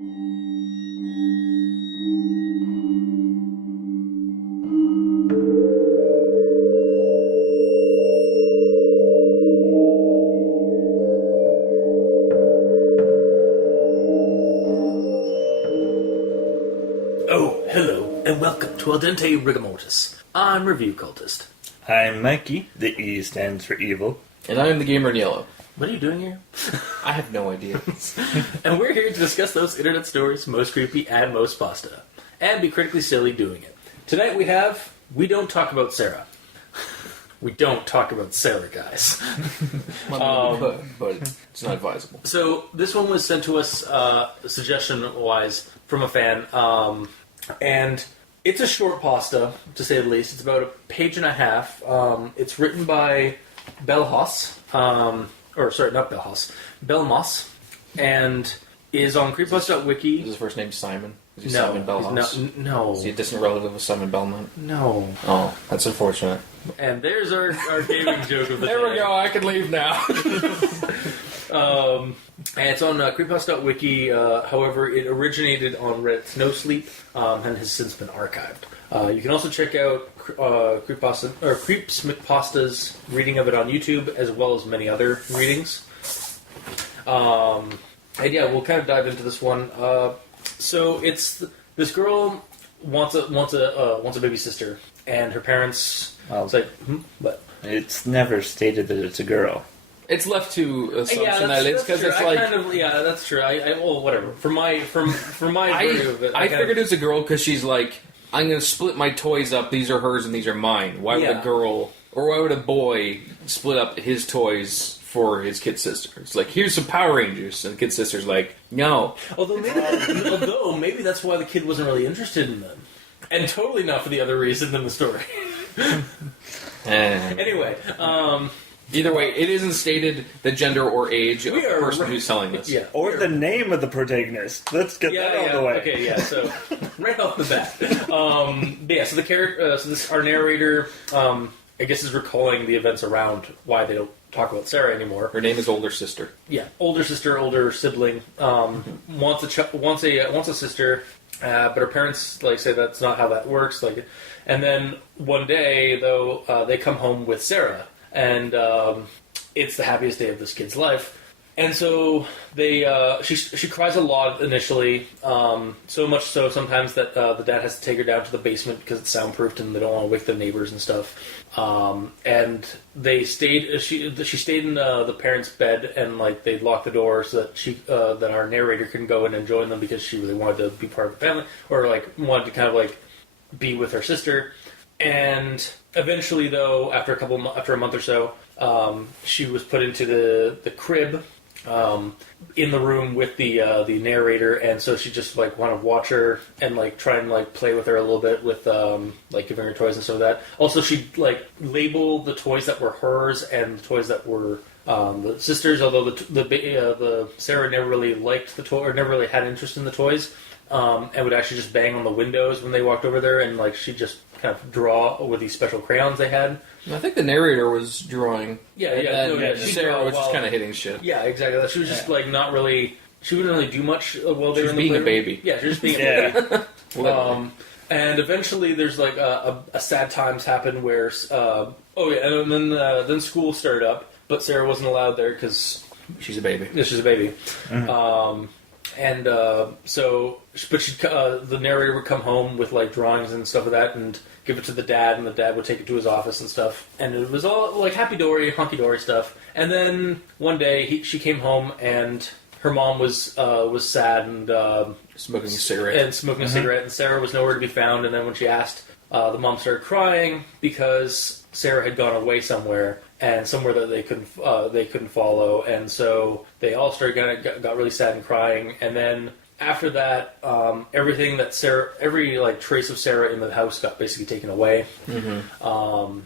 Oh, hello, and welcome to Al Dente Rigamortis. I'm Review Cultist. I'm Mikey. The E stands for evil. And I'm the gamer in yellow. What are you doing here? I have no idea. And we're here to discuss those internet stories most creepy and most pasta. And be critically silly doing it. Tonight we don't talk about Sarah. We don't talk about Sarah, guys. Well, we could, but it's not advisable. So this one was sent to us, suggestion-wise, from a fan. And it's a short pasta, to say the least. It's about a page and a half. It's written by Bellemaus. Bellemaus. And is on creepypasta.wikia. Is his first name Simon? Is he No, Simon Bellemaus? No. Is he a distant relative of Simon Belmont? No. Oh, that's unfortunate. And there's our gaming joke of the There day. we go, I can leave now. And it's on creepypasta.wiki. However, it originated on Reddit's No Sleep and has since been archived. You can also check out Creeps McPasta's reading of it on YouTube, as well as many other readings. And yeah, we'll kind of dive into this one. So it's this girl wants a baby sister, and her parents. It's like, what? It's never stated that it's a girl. It's left to assumption that it's because it's like... that's true. Well, whatever. For my view of it, I figured it was a girl because she's like, I'm going to split my toys up. These are hers and these are mine. Why would a girl, or why would a boy split up his toys for his kid sister? It's like, here's some Power Rangers. And the kid sister's like, no. Although maybe that's why the kid wasn't really interested in them. And totally not for the other reason than the story. Anyway, either way, it isn't stated the gender or age of the person who's selling this. Yeah, Or the name of the protagonist. Let's get that out of the way. Okay, yeah, so right off the bat. So the character, our narrator, I guess is recalling the events around why they don't talk about Sarah anymore. Her name is older sister. Yeah, older sister, older sibling, wants a sister, but her parents say that's not how that works. And then one day though, they come home with Sarah, and it's the happiest day of this kid's life. And so she cries a lot initially, so much so sometimes that the dad has to take her down to the basement because it's soundproofed and they don't want to wake the neighbors and stuff. And she stayed in the parents' bed, and they locked the door so that that our narrator couldn't go in and join them because she really wanted to be part of the family, or wanted to kind of be with her sister. And eventually, though, after a month or so, she was put into the crib. In the room with the narrator, and so she just want to watch her and try and play with her a little bit with giving her toys and stuff like that. Also, she'd label the toys that were hers and the toys that were the sisters. Although the Sarah never really liked the toy or never really had interest in the toys, and would actually just bang on the windows when they walked over there, and she'd just kind of draw with these special crayons they had. I think the narrator was drawing. Yeah. Sarah was just kind of hitting shit. Yeah, exactly. She was just not really. She wouldn't really do much while they were in the being playroom. a baby. Yeah, she was just being a baby. And eventually, there's a sad times happen where and then school started up, but Sarah wasn't allowed there because she's a baby. Yeah, she's a baby. Mm-hmm. The narrator would come home with drawings and stuff like that, and give it to the dad, and the dad would take it to his office and stuff. And it was all happy-dory, hunky-dory stuff. And then one day she came home, and her mom was sad and smoking a cigarette. And Sarah was nowhere to be found. And then when she asked, the mom started crying because Sarah had gone away somewhere, and somewhere that they couldn't follow. And so they all got really sad and crying. And then after that, everything that every trace of Sarah in the house got basically taken away. Mm-hmm. All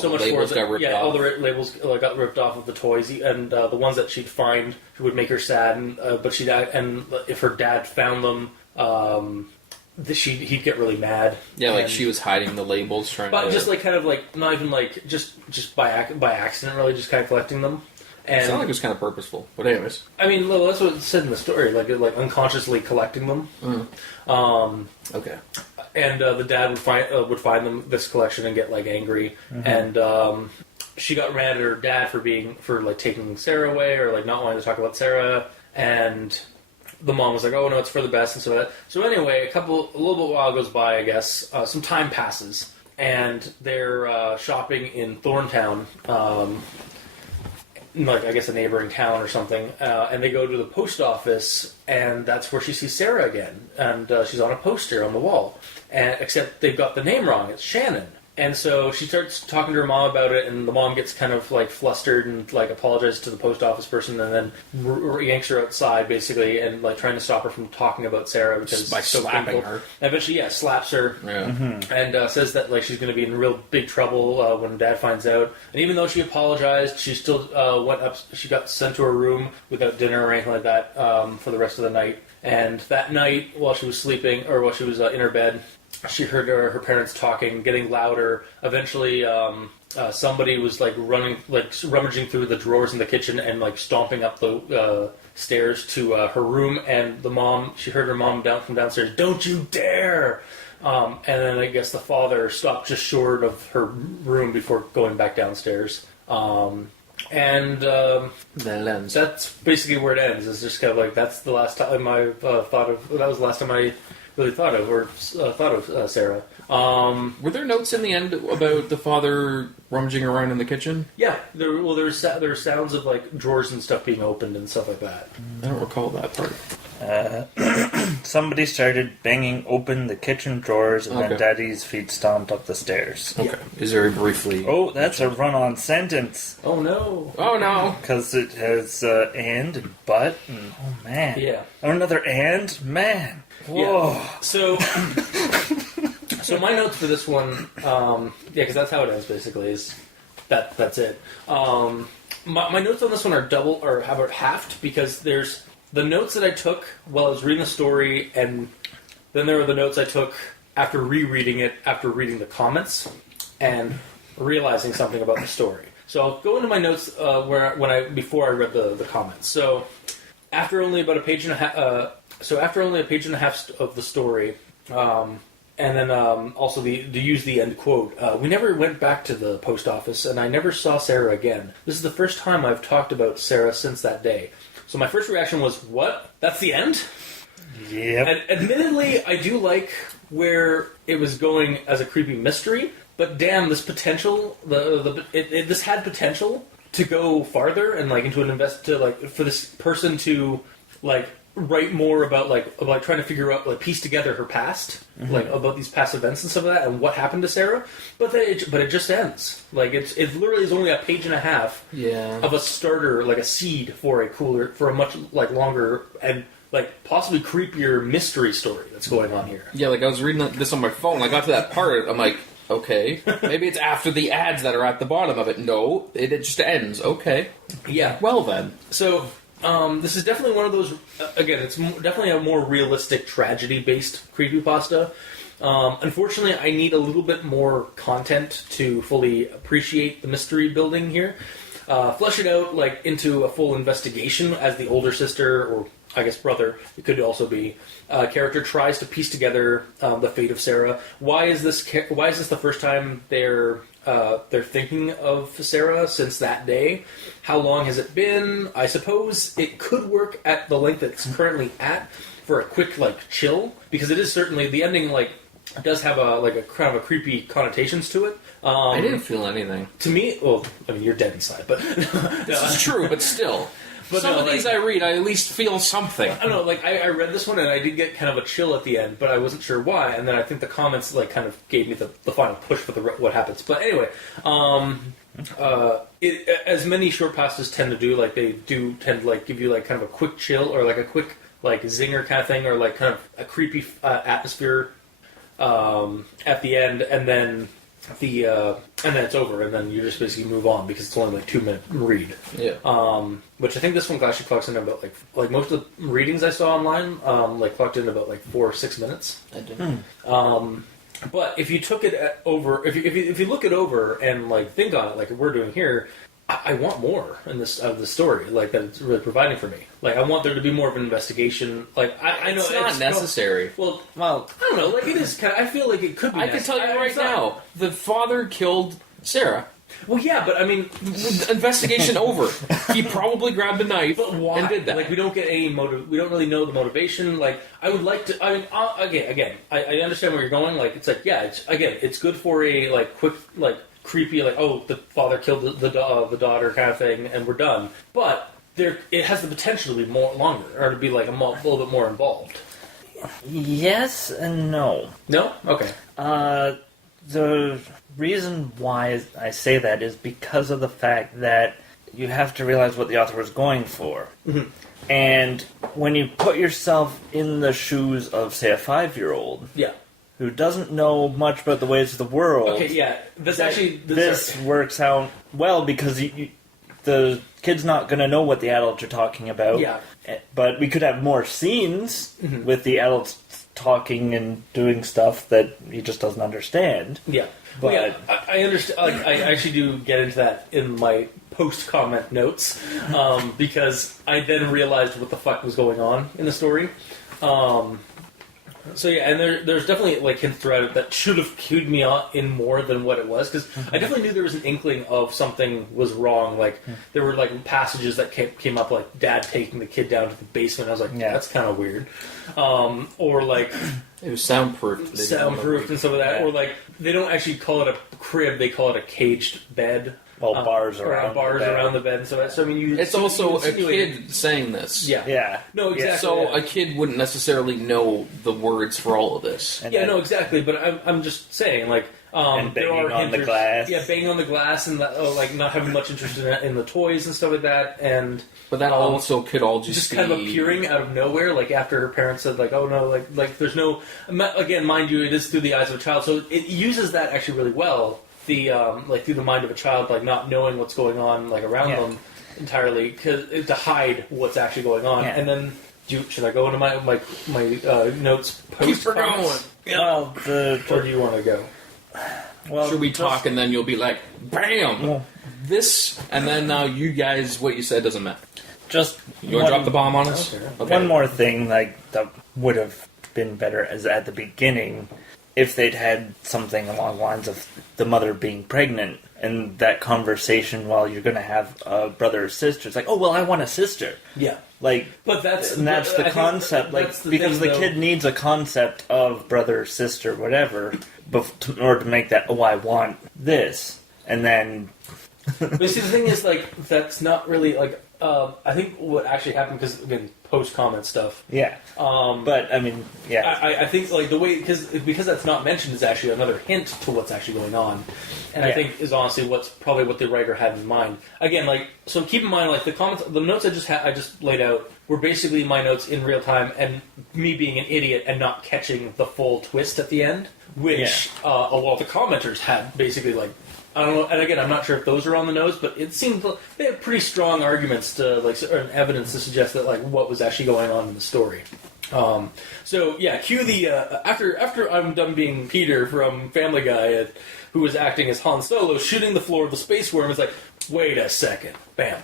so the labels got ripped off. Yeah, all the labels got ripped off of the toys, and the ones that she'd find would make her sad. And if her dad found them, he'd get really mad. Yeah, she was hiding the labels, but just not even just by accident, really, just kind of collecting them. And It sounded like it was kind of purposeful. But anyways. I mean, well, that's what it said in the story, like unconsciously collecting them. Okay. And the dad would find them this collection and get like angry, and she got mad at her dad for like taking Sarah away or like not wanting to talk about Sarah, and the mom was like, "Oh no, it's for the best," and so that. So anyway, a little bit while goes by, I guess. Some time passes, and they're shopping in Thorntown, like I guess a neighboring town or something, and they go to the post office, and that's where she sees Sarah again, and she's on a poster on the wall, and except they've got the name wrong. It's Shannon. And so she starts talking to her mom about it, and the mom gets kind of like flustered and like apologizes to the post office person, and then yanks her outside basically, and like trying to stop her from talking about Sarah because by it's so slapping painful. her. And eventually, slaps her, and says that like she's going to be in real big trouble when Dad finds out. And even though she apologized, she still went up. She got sent to her room without dinner or anything like that for the rest of the night. And that night, while she was sleeping or while she was in her bed, she heard her parents talking, getting louder. Eventually, somebody was like rummaging through the drawers in the kitchen and like stomping up the stairs to her room. And she heard her mom from downstairs, "Don't you dare!" And then I guess the father stopped just short of her room before going back downstairs. And that's basically where it ends. It's just kind of like that's the last time I thought of. That was the last time I really thought of Sarah. Were there notes in the end about the father rummaging around in the kitchen? Yeah, there were sounds of like drawers and stuff being opened and stuff like that. I don't recall that part. Somebody started banging open the kitchen drawers, and then Daddy's feet stomped up the stairs. Okay. Is very briefly. Oh, that's a run-on sentence. Oh no! Oh no! Because it has and but and oh man. Yeah. Oh, another and man. Whoa. Yeah. So my notes for this one, because that's how it ends basically. Is that's it. My notes on this one are about halved because there's the notes that I took while I was reading the story, and then there were the notes I took after rereading it, after reading the comments, and realizing something about the story. So I'll go into my notes before I read the comments. So after only about a page and a half, of the story, and then also to use the end quote, we never went back to the post office, and I never saw Sarah again. This is the first time I've talked about Sarah since that day. So my first reaction was, what? That's the end? Yep. And admittedly, I do like where it was going as a creepy mystery, but damn, this potential, this had potential to go farther and like into an for this person to like write more about trying to figure out, like piece together her past, like about these past events and stuff like that, and what happened to Sarah. But it just ends. Like it literally is only a page and a half of a starter, like a seed for a much like longer and like possibly creepier mystery story that's going on here. Yeah, like I was reading this on my phone. I got to that part. I'm like, okay, maybe it's after the ads that are at the bottom of it. No, it just ends. Okay. Yeah. Well then. So. This is definitely one of those. Again, it's definitely a more realistic tragedy-based creepypasta. Unfortunately, I need a little bit more content to fully appreciate the mystery building here. Flesh it out like into a full investigation as the older sister, or I guess brother, it could also be, character tries to piece together the fate of Sarah. Why is this the first time they're thinking of Sarah since that day? How long has it been? I suppose it could work at the length it's currently at for a quick chill, because it is certainly the ending does have a kind of a creepy connotations to it. I didn't feel anything. To me, well, I mean you're dead inside, but this is true, but still. But some of these I read, I at least feel something. I don't know, I read this one and I did get kind of a chill at the end, but I wasn't sure why, and then I think the comments kind of gave me the final push for what happens. But anyway, as many short pastas tend to do, they do tend to give you kind of a quick chill, or a quick zinger kind of thing, or kind of a creepy atmosphere at the end, and then and then it's over, and then you just basically move on because it's only 2-minute read. Yeah. Which I think this one actually clocks in about most of the readings I saw online clocked in about 4 or 6 minutes. I did. But if you took it over, if you look it over and think on it like we're doing here, I want more in this of the story, like that it's really providing for me. Like I want there to be more of an investigation. Like I know it's not necessary. Well, I don't know. Like it is. I feel like it could be. I can tell you right now, the father killed Sarah. Well, yeah, but I mean, investigation over. He probably grabbed a knife and did that. Like we don't get any motive. We don't really know the motivation. Like I would like to. I mean, again, I understand where you're going. Like it's like it's good for a like quick like. Creepy, like, oh, the father killed the daughter kind of thing, and we're done. But it has the potential to be more longer, or to be like a little bit more involved. Yes and no. No? Okay. The reason why I say that is because of the fact that you have to realize what the author was going for. Mm-hmm. And when you put yourself in the shoes of, say, a 5-year-old... Yeah. Who doesn't know much about the ways of the world. Okay, yeah. This works out well because the kid's not going to know what the adults are talking about. Yeah. But we could have more scenes with the adults talking and doing stuff that he just doesn't understand. Yeah. But well, yeah, I understand. Like, I actually do get into that in my post-comment notes because I then realized what the fuck was going on in the story. So yeah, and there's definitely like hints throughout it that should have cued me in more than what it was, because I definitely knew there was an inkling of something was wrong. Like there were like passages that came up, like Dad taking the kid down to the basement. I was like, that's kind of weird. Or like it was soundproofed and some of that. Yeah. Or like they don't actually call it a crib; they call it a caged bed. Well, bars around the bed and so that. So I mean, it's also a kid saying this. Yeah. No, exactly. So a kid wouldn't necessarily know the words for all of this. And no, exactly. But I'm just saying, like, and there are on the glass. Yeah, banging on the glass and like not having much interest in the toys and stuff like that. And but that also could all just kind of appearing out of nowhere, like after her parents said, like, oh no, like there's no. Again, mind you, it is through the eyes of a child, so it uses that actually really well. Like through the mind of a child, like not knowing what's going on, like around them entirely, to hide what's actually going on. And then, should I go into my notes? Keep going. Well, or do you want to go? Well, should we talk and then you'll be like, bam, this, and then now you guys, what you said doesn't matter. Just you want to drop the bomb on us? Okay. One more thing, like that would have been better as at the beginning. If they'd had something along the lines of the mother being pregnant and that conversation while you're going to have a brother or sister, it's like, oh, well, I want a sister. Yeah. Like, but that's the concept. Like, because the kid needs a concept of brother or sister, whatever, in order to make that, oh, I want this. And then... But see, the thing is, like, that's not really, like... I think what actually happened, because again, post-comment stuff. Yeah. But I mean, yeah. I think like the way because that's not mentioned is actually another hint to what's actually going on, and I think is honestly what the writer had in mind. Again, like so, keep in mind like the notes I just laid out were basically my notes in real time, and me being an idiot and not catching the full twist at the end, which a lot of the commenters had basically like. I don't know, and again, I'm not sure if those are on the nose, but it seemed they have pretty strong arguments to or evidence to suggest that like what was actually going on in the story. So yeah, cue the after I'm done being Peter from Family Guy, who was acting as Han Solo, shooting the floor of the space worm. Is like, wait a second, bam,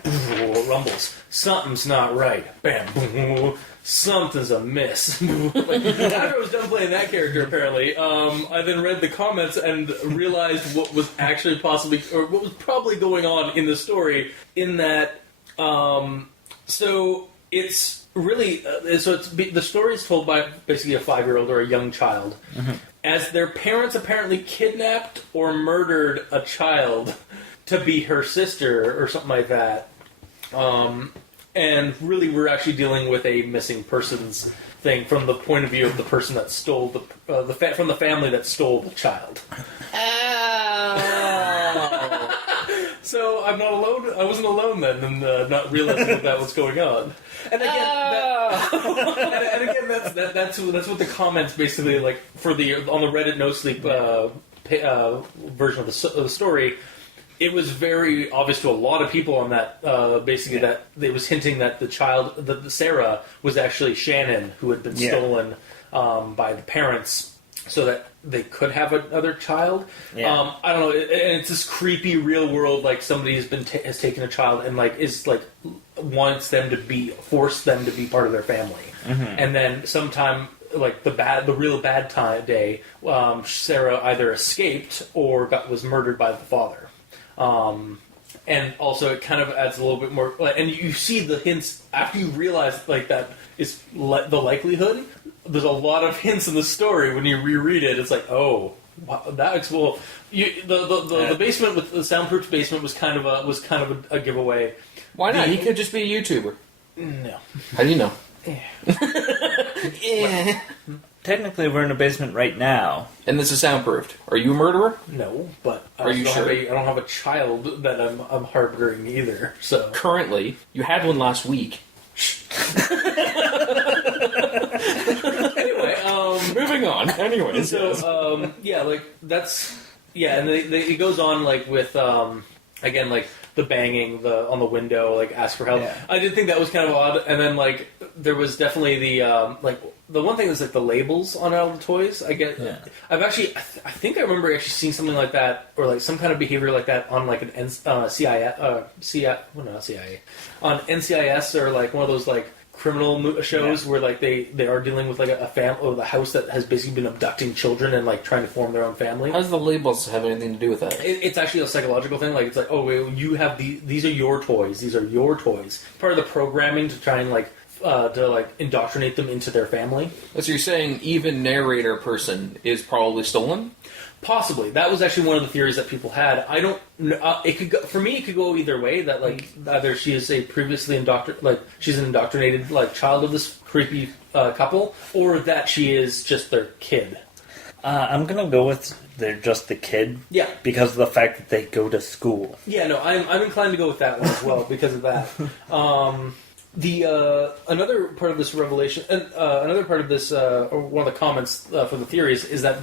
rumbles, something's not right, bam. Something's amiss. After I was done playing that character, apparently, I then read the comments and realized what was actually what was probably going on in the story. In that, so it's really, the story is told by basically a 5-year-old or a young child, as their parents apparently kidnapped or murdered a child to be her sister or something like that. And really, we're actually dealing with a missing persons thing from the point of view of the person that stole from the family that stole the child. Oh. So I'm not alone. I wasn't alone then, and not realizing that was going on. And again, that's what the comments basically like for on the Reddit No Sleep version of the story. It was very obvious to a lot of people on that, basically, that it was hinting that the Sarah was actually Shannon, who had been stolen by the parents so that they could have another child. Yeah. I don't know, and it's this creepy real world, like somebody has taken a child and like is like wants them to force them to be part of their family, and then sometime like the real bad day, Sarah either escaped or was murdered by the father. And also, it kind of adds a little bit more, and you see the hints after you realize like that is the likelihood. There's a lot of hints in the story when you reread it. It's like, oh, wow, the basement with the soundproof basement was kind of a giveaway. Why not? He could just be a YouTuber. No. How do you know? Yeah. Technically, we're in a basement right now. And this is soundproofed. Are you a murderer? No, but Are you sure? I don't have a child that I'm harboring either. So currently, you had one last week. Anyway, moving on. Anyway, so yeah, like that's and it goes on like with again like the banging on the window, like ask for help. Yeah. I did think that was kind of odd, and then like there was definitely the like the one thing is like the labels on all the toys. I get. Yeah. I've actually I think I remember actually seeing something like that or like some kind of behavior like that on like an not CIA on NCIS or like one of those like criminal shows where like they are dealing with like a family or the house that has basically been abducting children and like trying to form their own family. How does the labels have anything to do with that? It's actually a psychological thing. Like it's like, oh, wait, you have these are your toys. These are your toys. Part of the programming to try and like indoctrinate them into their family. So you're saying even narrator person is probably stolen? Possibly. That was actually one of the theories that people had. I don't. It could go, for me. It could go either way. That like either she is a previously she's an indoctrinated like child of this creepy couple, or that she is just their kid. I'm gonna go with they're just the kid. Yeah. Because of the fact that they go to school. Yeah. No, I'm inclined to go with that one as well because of that. The another part of this revelation, another part of this, or one of the comments for the theories is that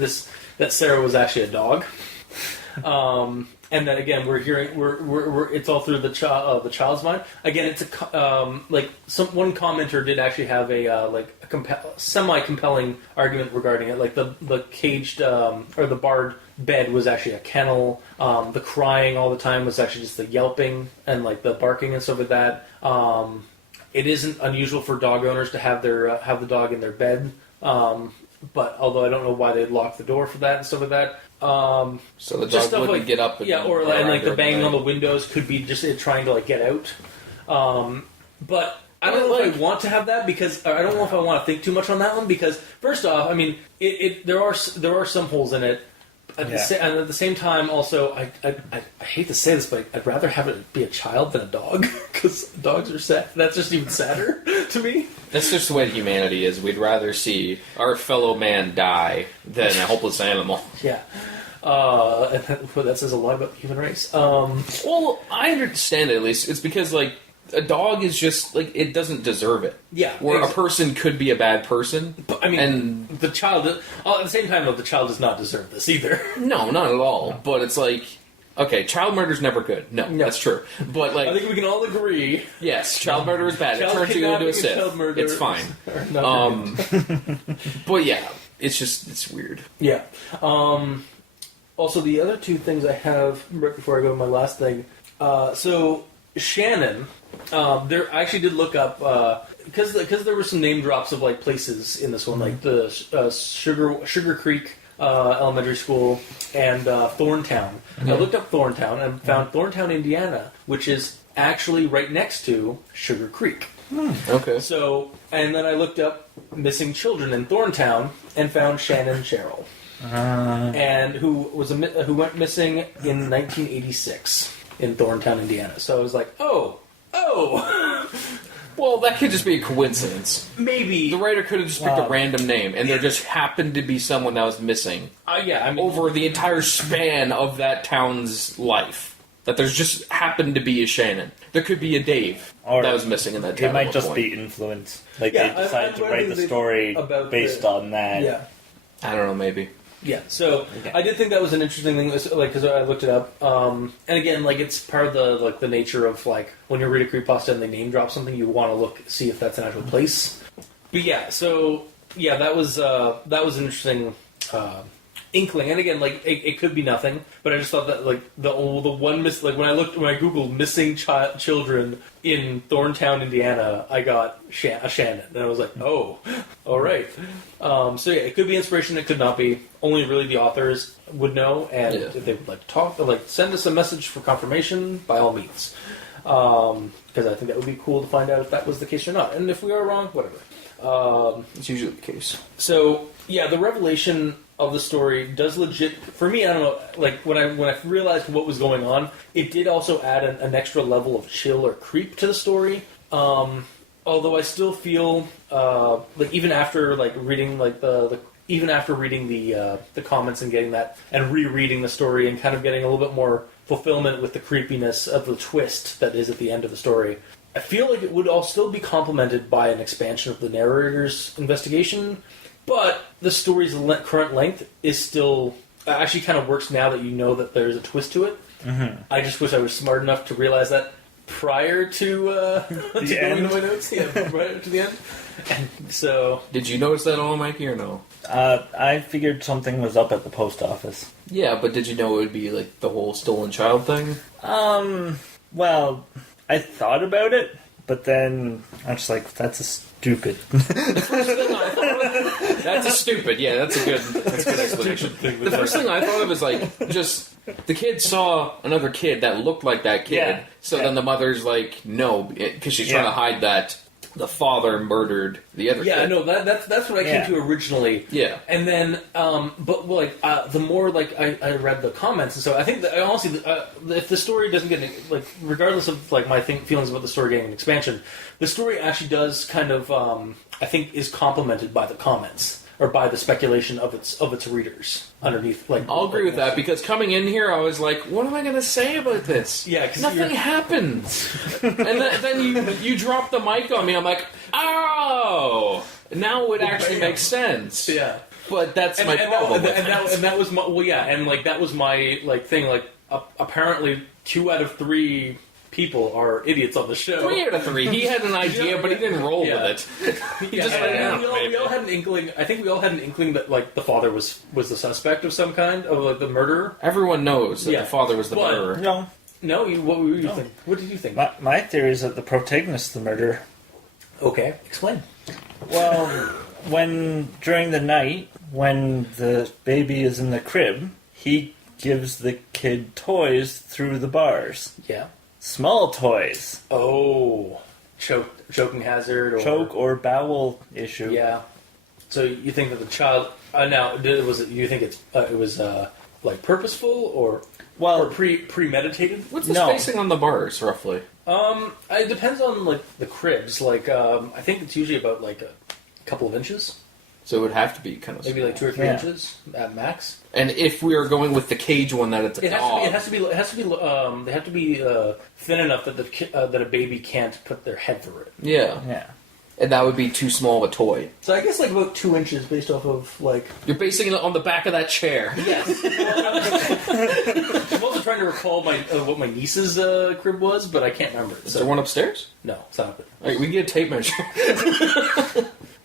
that Sarah was actually a dog, and that again we're hearing we're it's all through the child's mind. Again, it's one commenter did actually have a semi compelling argument regarding it, like the caged or the barred bed was actually a kennel. The crying all the time was actually just the yelping and like the barking and stuff like that. It isn't unusual for dog owners to have the dog in their bed, but although I don't know why they'd lock the door for that and stuff like that. So the dog wouldn't like, get up. And the banging on the windows could be just it trying to like get out. But I don't know if I want to have that because I don't know if I want to think too much on that one because first off, I mean, there are some holes in it. And at the same time, also, I hate to say this, but I'd rather have it be a child than a dog, because dogs are sad. That's just even sadder to me. That's just the way humanity is. We'd rather see our fellow man die than a helpless animal. Yeah. And that says a lot about the human race. Well, I understand it, at least. It's because, like, a dog is just, like, it doesn't deserve it. Yeah. Where a person could be a bad person. But, I mean, the child, at the same time, though, the child does not deserve this either. No, not at all. But it's like, okay, child murder's never good. No, that's true. But, like, I think we can all agree. Yes, child murder is bad. It turns you into a Sith. It's fine. But yeah, it's weird. Yeah. Also, the other two things I have, right before I go to my last thing, so Shannon, I actually did look up, because there were some name drops of like places in this one, like the Sugar Creek Elementary School and Thorntown. Mm-hmm. I looked up Thorntown and found Thorntown, Indiana, which is actually right next to Sugar Creek. Okay. So, and then I looked up missing children in Thorntown and found Shannon Sherrill, and who went missing in 1986 in Thorntown, Indiana. So I was like, oh. Well, that could just be a coincidence. Maybe. The writer could have just picked a random name, and there just happened to be someone that was missing. Yeah, I mean, over the entire span of that town's life. That there's just happened to be a Shannon. There could be a Dave that was missing in that town. It might just be influence. Like, they decided to write the story based on that. Yeah. I don't know, maybe. Yeah, so I did think that was an interesting thing, like, because I looked it up, and again, like, it's part of the nature of, like, when you read a creepypasta and they name drop something, you want to see if that's an actual place. But yeah, so, yeah, that was an interesting inkling, and again, like it could be nothing, but I just thought that like the one when I googled missing children in Thorntown, Indiana, I got a Shannon, and I was like, oh, all right. So yeah, it could be inspiration, it could not be. Only really the authors would know, and if they would like to talk, like send us a message for confirmation by all means, because I think that would be cool to find out if that was the case or not, and if we are wrong, whatever. It's usually the case. So yeah, the revelation of the story does legit for me. I don't know, like when I realized what was going on, it did also add an extra level of chill or creep to the story. Although I still feel like even after like reading like even after reading the comments and getting that and rereading the story and kind of getting a little bit more fulfillment with the creepiness of the twist that is at the end of the story, I feel like it would all still be complemented by an expansion of the narrator's investigation. But the story's current length is still actually kind of works now that you know that there's a twist to it. Mm-hmm. I just wish I was smart enough to realize that prior to going to my notes. Yeah, prior to the end. And so, did you notice that at all, Mikey, or no? I figured something was up at the post office. Yeah, but did you know it would be like the whole stolen child thing? Well, I thought about it, but then I was like, that's a stupid. That's a stupid. Yeah, that's a good explanation. The first thing I thought of is like just the kid saw another kid that looked like that kid, then the mother's like, no, because she's trying to hide that the father murdered the other kid. Yeah, no, that's what I came to originally. Yeah, and then but like the more like I read the comments, and so I think that I honestly if the story doesn't get like regardless of like my feelings about the story getting an expansion, the story actually does kind of I think is complemented by the comments or by the speculation of its readers underneath. Like I'll agree with that, because coming in here I was like, what am I going to say about this? Yeah, because nothing happens. And then you drop the mic on me. I'm like, oh, now it actually makes sense. Yeah, but that's my problem. And that was my and like that was my like thing. Like apparently 2 out of 3 people are idiots on the show. 3 out of 3. He had an idea, but he didn't roll with it. He just we all had an inkling. I think we all had an inkling that like the father was the suspect of some kind, of like the murderer. Everyone knows that the father was the murderer. No. What were you think? What did you think? My theory is that the protagonist is the murderer. Okay, explain. Well, during the night, when the baby is in the crib, he gives the kid toys through the bars. Yeah. Small toys. Oh, choking hazard, or choke or bowel issue. Yeah. So you think that the child now you think it was like purposeful or premeditated? What's the spacing on the bars roughly? It depends on like the cribs. Like I think it's usually about like a couple of inches. So it would have to be kind of maybe small. like 2 or 3 inches at max. And if we are going with the cage one, that it's a dog. They have to be thin enough that that a baby can't put their head through it. Yeah. And that would be too small of a toy. So I guess like about 2 inches based off of like... You're basing it on the back of that chair. Yes. I'm also trying to recall what my niece's crib was, but I can't remember. Is there one upstairs? No, it's not. Right, we can get a tape measure.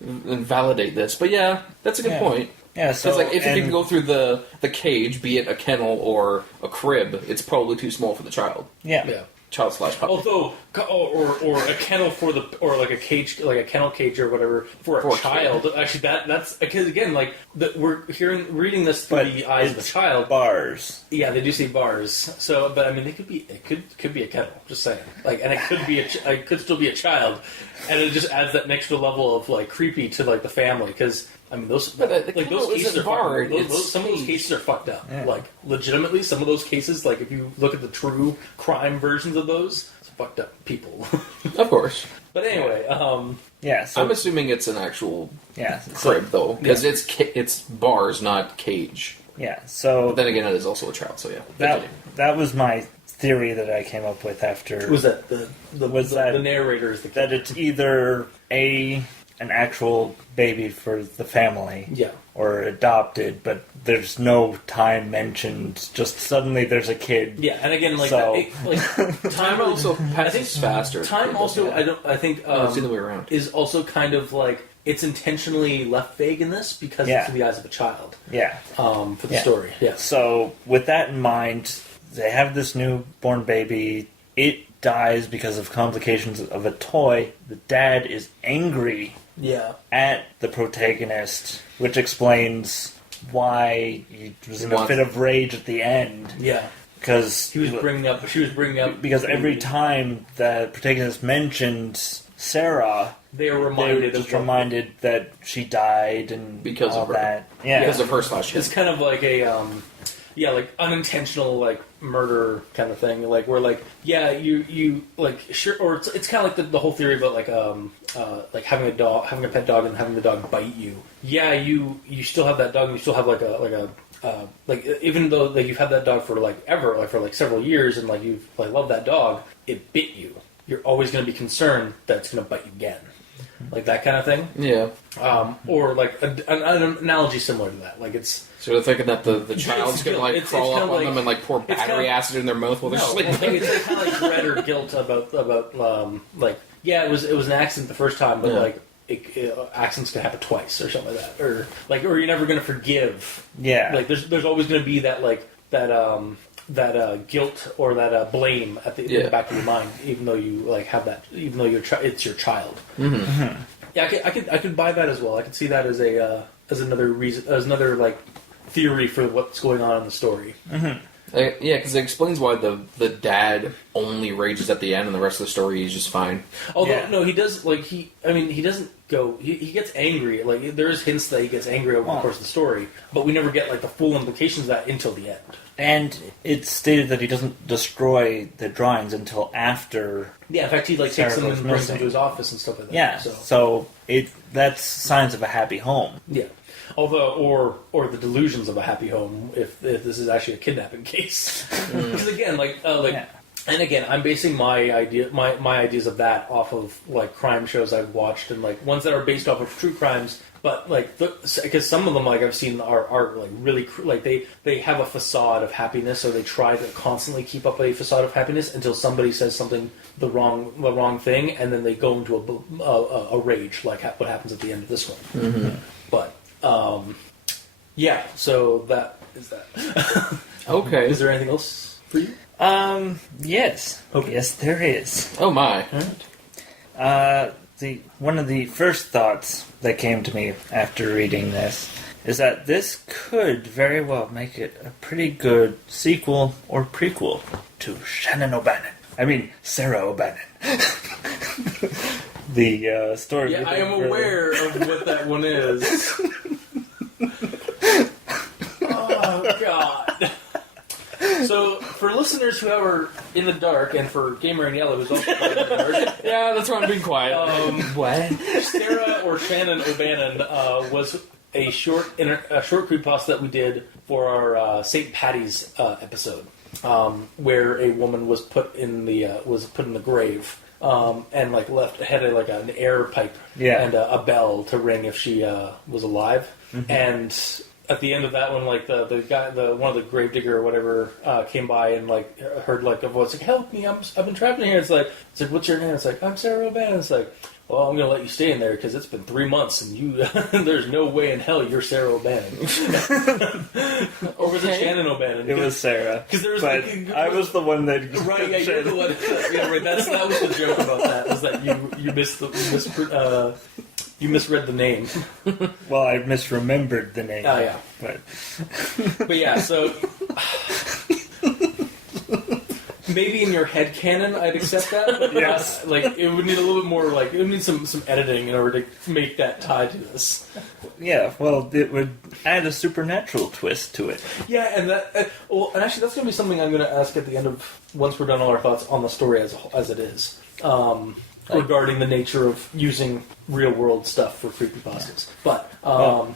And validate this. But yeah, that's a good point. Yeah, so... like, if you can go through the cage, be it a kennel or a crib, it's probably too small for the child. Yeah. Child/puppy. Although, or a kennel or like a cage, like a kennel cage or whatever for a child. Actually, that's because again, like we're reading this through the eyes of a child. Bars. Yeah, they do say bars. So, but I mean, it could be a kennel. Just saying, like, and it could be it could still be a child, and it just adds that extra level of like creepy to like the family because. I mean, those cases are barred. Some of those cases are fucked up. Yeah. Like, legitimately, some of those cases, like, if you look at the true crime versions of those, it's fucked up people. Of course. But anyway, so I'm assuming it's an actual crib, though, because it's bars, not cage. Yeah, so... But then again, it is also a child, so yeah. That was my theory that I came up with after... Was that the narrator is the kid? That it's either an actual baby for the family, or adopted, but there's no time mentioned. Just suddenly there's a kid. Yeah, and again, like, time also passes faster. Time also, I think it's the other way around. Is also kind of like it's intentionally left vague in this because it's through the eyes of a child. Yeah. For the story. Yeah. So with that in mind, they have this newborn baby. It dies because of complications of a toy. The dad is angry at the protagonist, which explains why he was in a fit of rage at the end. Yeah. Because she was bringing up because every time the protagonist mentioned Sarah, they were reminded that she died and because all of her. that. Yeah, because of her slash. It's kind of like a like unintentional like murder kind of thing. Like where like you like sure, or it's kind of like the whole theory about like having a pet dog and having the dog bite you. Yeah, you still have that dog and you still have like even though like you've had that dog for like ever, like for like several years and like you've like loved that dog, it bit you. You're always going to be concerned that it's going to bite you again. Like that kind of thing. Yeah. Or like an analogy similar to that. Like it's... So they're thinking that the child's going to like crawl up on them and like pour battery acid in their mouth while they're sleeping. It's kind of like dread or guilt about like, yeah, it was an accident the first time, but like accidents can happen twice or something like that. Or you're never going to forgive. Yeah. Like there's always going to be that like that guilt or that blame in the back of your mind, even though you like have that, even though it's your child. Mm-hmm. Mm-hmm. Yeah, I could buy that as well. I could see that as another reason, as another like theory for what's going on in the story. Mm-hmm. Yeah, because it explains why the dad only rages at the end, and the rest of the story is just fine. Although no, he does like he doesn't go. He gets angry. Like there's hints that he gets angry over the course of the story, but we never get like the full implications of that until the end. And it's stated that he doesn't destroy the drawings until after. Yeah, in fact, he like takes them and brings them to his office and stuff like that. Yeah, so that's signs of a happy home. Yeah. Although, or the delusions of a happy home, if this is actually a kidnapping case, because again, and again, I'm basing my ideas of that off of like crime shows I've watched and like ones that are based off of true crimes, but like because some of them like I've seen are like really like they have a facade of happiness, so they try to constantly keep up a facade of happiness until somebody says something the wrong thing, and then they go into a rage, like what happens at the end of this one. Mm-hmm. But. Yeah, so that is that. Okay. Is there anything else for you? Yes. Okay. Yes, there is. Oh my. One of the first thoughts that came to me after reading this is that this could very well make it a pretty good sequel or prequel to Shannon O'Bannon. I mean, Sarah O'Bannon. The story. Yeah, I am aware of what that one is. Oh, God. So, for listeners who are in the dark, and for Gamer in Yellow, who's also in the dark... Yeah, that's why I'm being quiet. What? Sarah or Shannon O'Bannon was a short creepypasta that we did for our St. Patty's episode, where a woman was put in the grave. And like had an air pipe and a bell to ring if she was alive. Mm-hmm. And at the end of that one, like the guy, one of the gravedigger or whatever came by and like heard like a voice like, "Help me! I've been trapped in here." It's like, what's your name? It's like, "I'm Sarah O'Bannon." It's like, well, I'm gonna let you stay in there because it's been 3 months and you there's no way in hell you're Sarah O'Bannon. Or was it Shannon O'Bannon? It was Sarah. Because there was I was the one that right. Yeah, you're the one. Yeah, right. That was the joke about that. Was that you misread the name. Well, I misremembered the name. Oh yeah, but yeah. So maybe in your head canon, I'd accept that. But yes, like it would need a little bit more. Like it would need some editing in order to make that tie to this. Yeah, well, it would add a supernatural twist to it. Yeah, and that. And actually, that's going to be something I'm going to ask at the end of once we're done all our thoughts on the story as it is. Regarding the nature of using real-world stuff for creepypastas. But,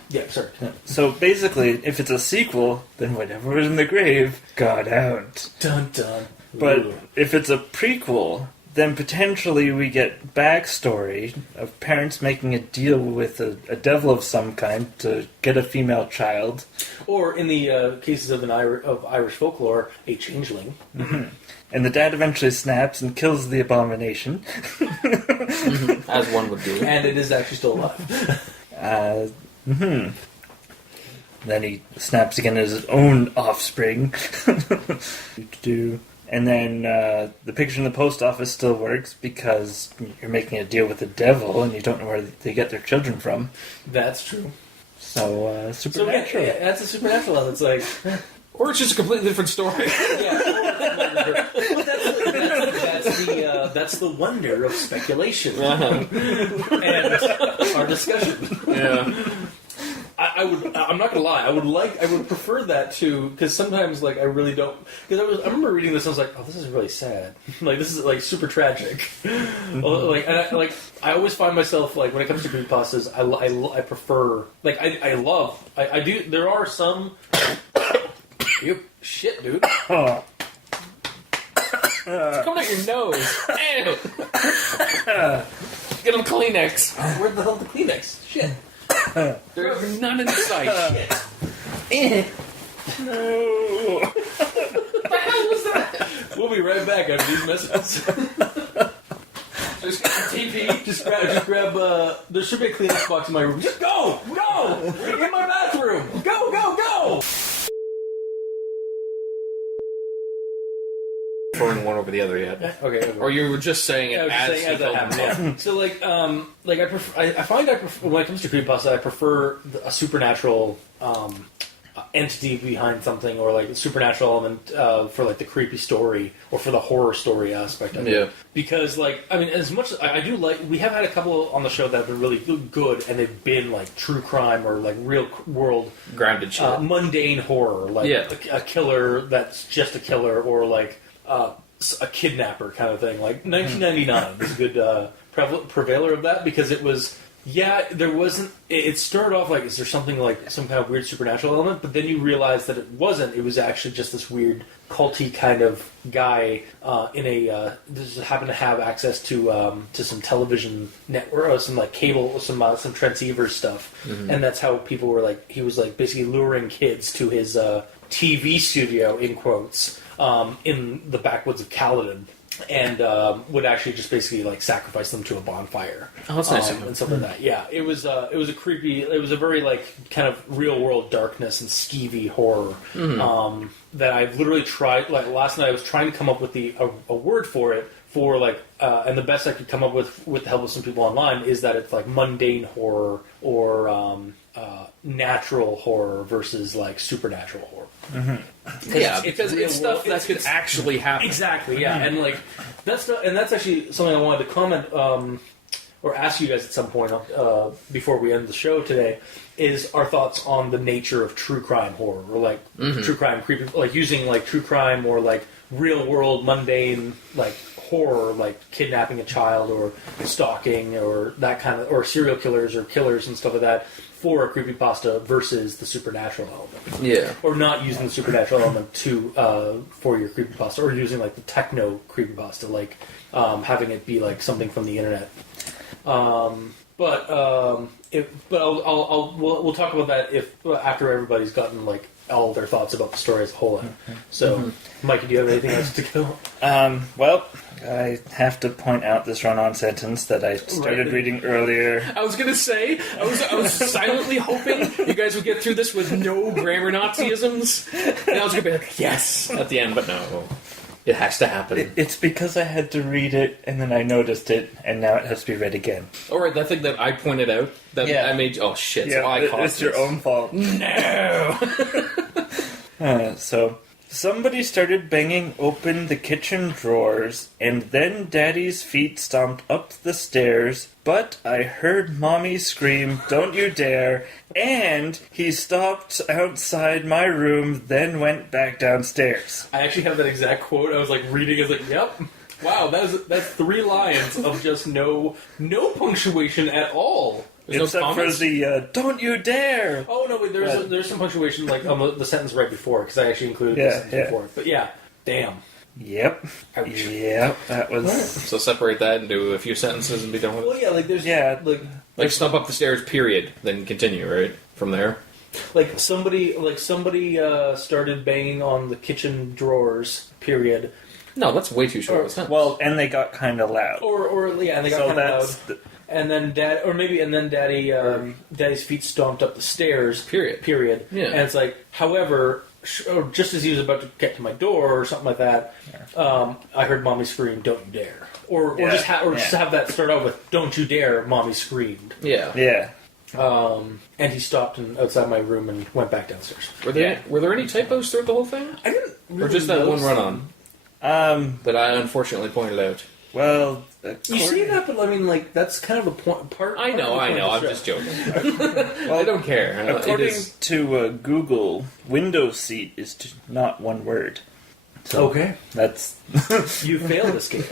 yeah, sorry. So, basically, if it's a sequel, then whatever was in the grave got out. Dun, dun. But if it's a prequel, then potentially we get backstory of parents making a deal with a devil of some kind to get a female child. Or in the cases of Irish folklore, a changeling. Mm-hmm. And the dad eventually snaps and kills the abomination. As one would do. And it is actually still alive. Then he snaps again at his own offspring. And then the picture in the post office still works because you're making a deal with the devil and you don't know where they get their children from. That's true. So, supernatural. So, yeah, that's a supernatural one. It's like... Or it's just a completely different story. That's the wonder of speculation and our discussion. Yeah. I'm not gonna lie. I would prefer that too, because sometimes I really don't. Because I remember reading this and I was like, oh, this is really sad. This is super tragic. Mm-hmm. I always find myself when it comes to creepypastas, I prefer I do. There are some. You shit, dude. It's coming out your nose. Ew. Get him Kleenex. Where the hell the Kleenex? Shit. There's none in sight. Shit. No. What the hell was that? We'll be right back after these messages. Just get the TV. Just grab. There should be a Kleenex box in my room. Just go, in my bathroom. Go. Throwing one over the other yet. Okay. Or you were just saying it as that happens. Yeah. So I find when it comes to creepypasta, I prefer a supernatural entity behind something, or a supernatural element for the creepy story or for the horror story aspect of it. Because as much as I do we have had a couple on the show that have been really good, and they've been true crime or real world grounded shit, mundane horror, a killer that's just a killer, or a kidnapper kind of thing. 1999 is a good prevailer of that, because it was. Yeah, there wasn't... It started off is there something some kind of weird supernatural element, but then you realize that it wasn't. It was actually just this weird culty kind of guy in a... just happened to have access to some television network, or some cable, some transceiver stuff. Mm-hmm. And that's how people were he was basically luring kids to his TV studio, in quotes, in the backwoods of Caledon. And would actually just basically sacrifice them to a bonfire. Oh, that's nice. And stuff like that. Yeah, it was a creepy. It was a very kind of real world darkness and skeevy horror. Mm-hmm. That I've literally tried. Last night, I was trying to come up with a word for it. And the best I could come up with the help of some people online, is that it's mundane horror or natural horror versus supernatural horror. Mm-hmm. Because it's stuff that could actually happen. Exactly, yeah, and that's actually something I wanted to comment or ask you guys at some point before we end the show today, is our thoughts on the nature of true crime horror, or true crime creepy, using true crime or real world mundane horror, kidnapping a child or stalking or that kind of, or serial killers or killers and stuff like that, for a creepypasta versus the supernatural element. Yeah. Or not using the supernatural element for your creepypasta, or using the techno creepypasta, having it be something from the internet. We'll talk about that after everybody's gotten all their thoughts about the story as a whole. Mm-hmm. So, Mikey, do you have anything else to go? Well, I have to point out this run-on sentence that I started reading earlier. I was gonna say, I was silently hoping you guys would get through this with no grammar Nazisms, and I was gonna be yes at the end, but no. It has to happen. It's because I had to read it, and then I noticed it, and now it has to be read again. Oh, right, that thing that I pointed out, that I made... Oh, shit, yeah, so I caused it's your own fault. No! So, somebody started banging open the kitchen drawers, and then Daddy's feet stomped up the stairs, but I heard Mommy scream, "Don't you dare!" And he stopped outside my room, then went back downstairs. I actually have that exact quote. I was reading, I was yep. Wow, that's 3 lines of just no punctuation at all. There's except for the "Don't you dare!" Oh no, wait, there's some punctuation on the sentence right before, because I actually included the sentence before. But yeah, damn. Yep. Ouch. Yep. That was. So separate that into a few sentences and be done with Well, it. yeah, like there's Like stump up the stairs, period. Then continue, right? From there. like somebody started banging on the kitchen drawers, period. No, that's way too short of a sentence. Well, and they got kind of loud. Or yeah, and they got So kind of loud. that's And then Daddy's feet stomped up the stairs. Period. Yeah. And it's like, however, or just as he was about to get to my door or something like that, I heard Mommy scream, "Don't you dare!" Or just have that start out with, "Don't you dare!" Mommy screamed. Yeah. Yeah. And he stopped outside my room and went back downstairs. Were there any typos throughout the whole thing? I didn't really Or just that one notice run-on Um. that I unfortunately pointed out? Well. You say that, but I mean, like, that's kind of a part. I know. part of the I'm show. just joking. I don't care. According to Google, Windows seat is not one word. So Okay. That's. You failed this game.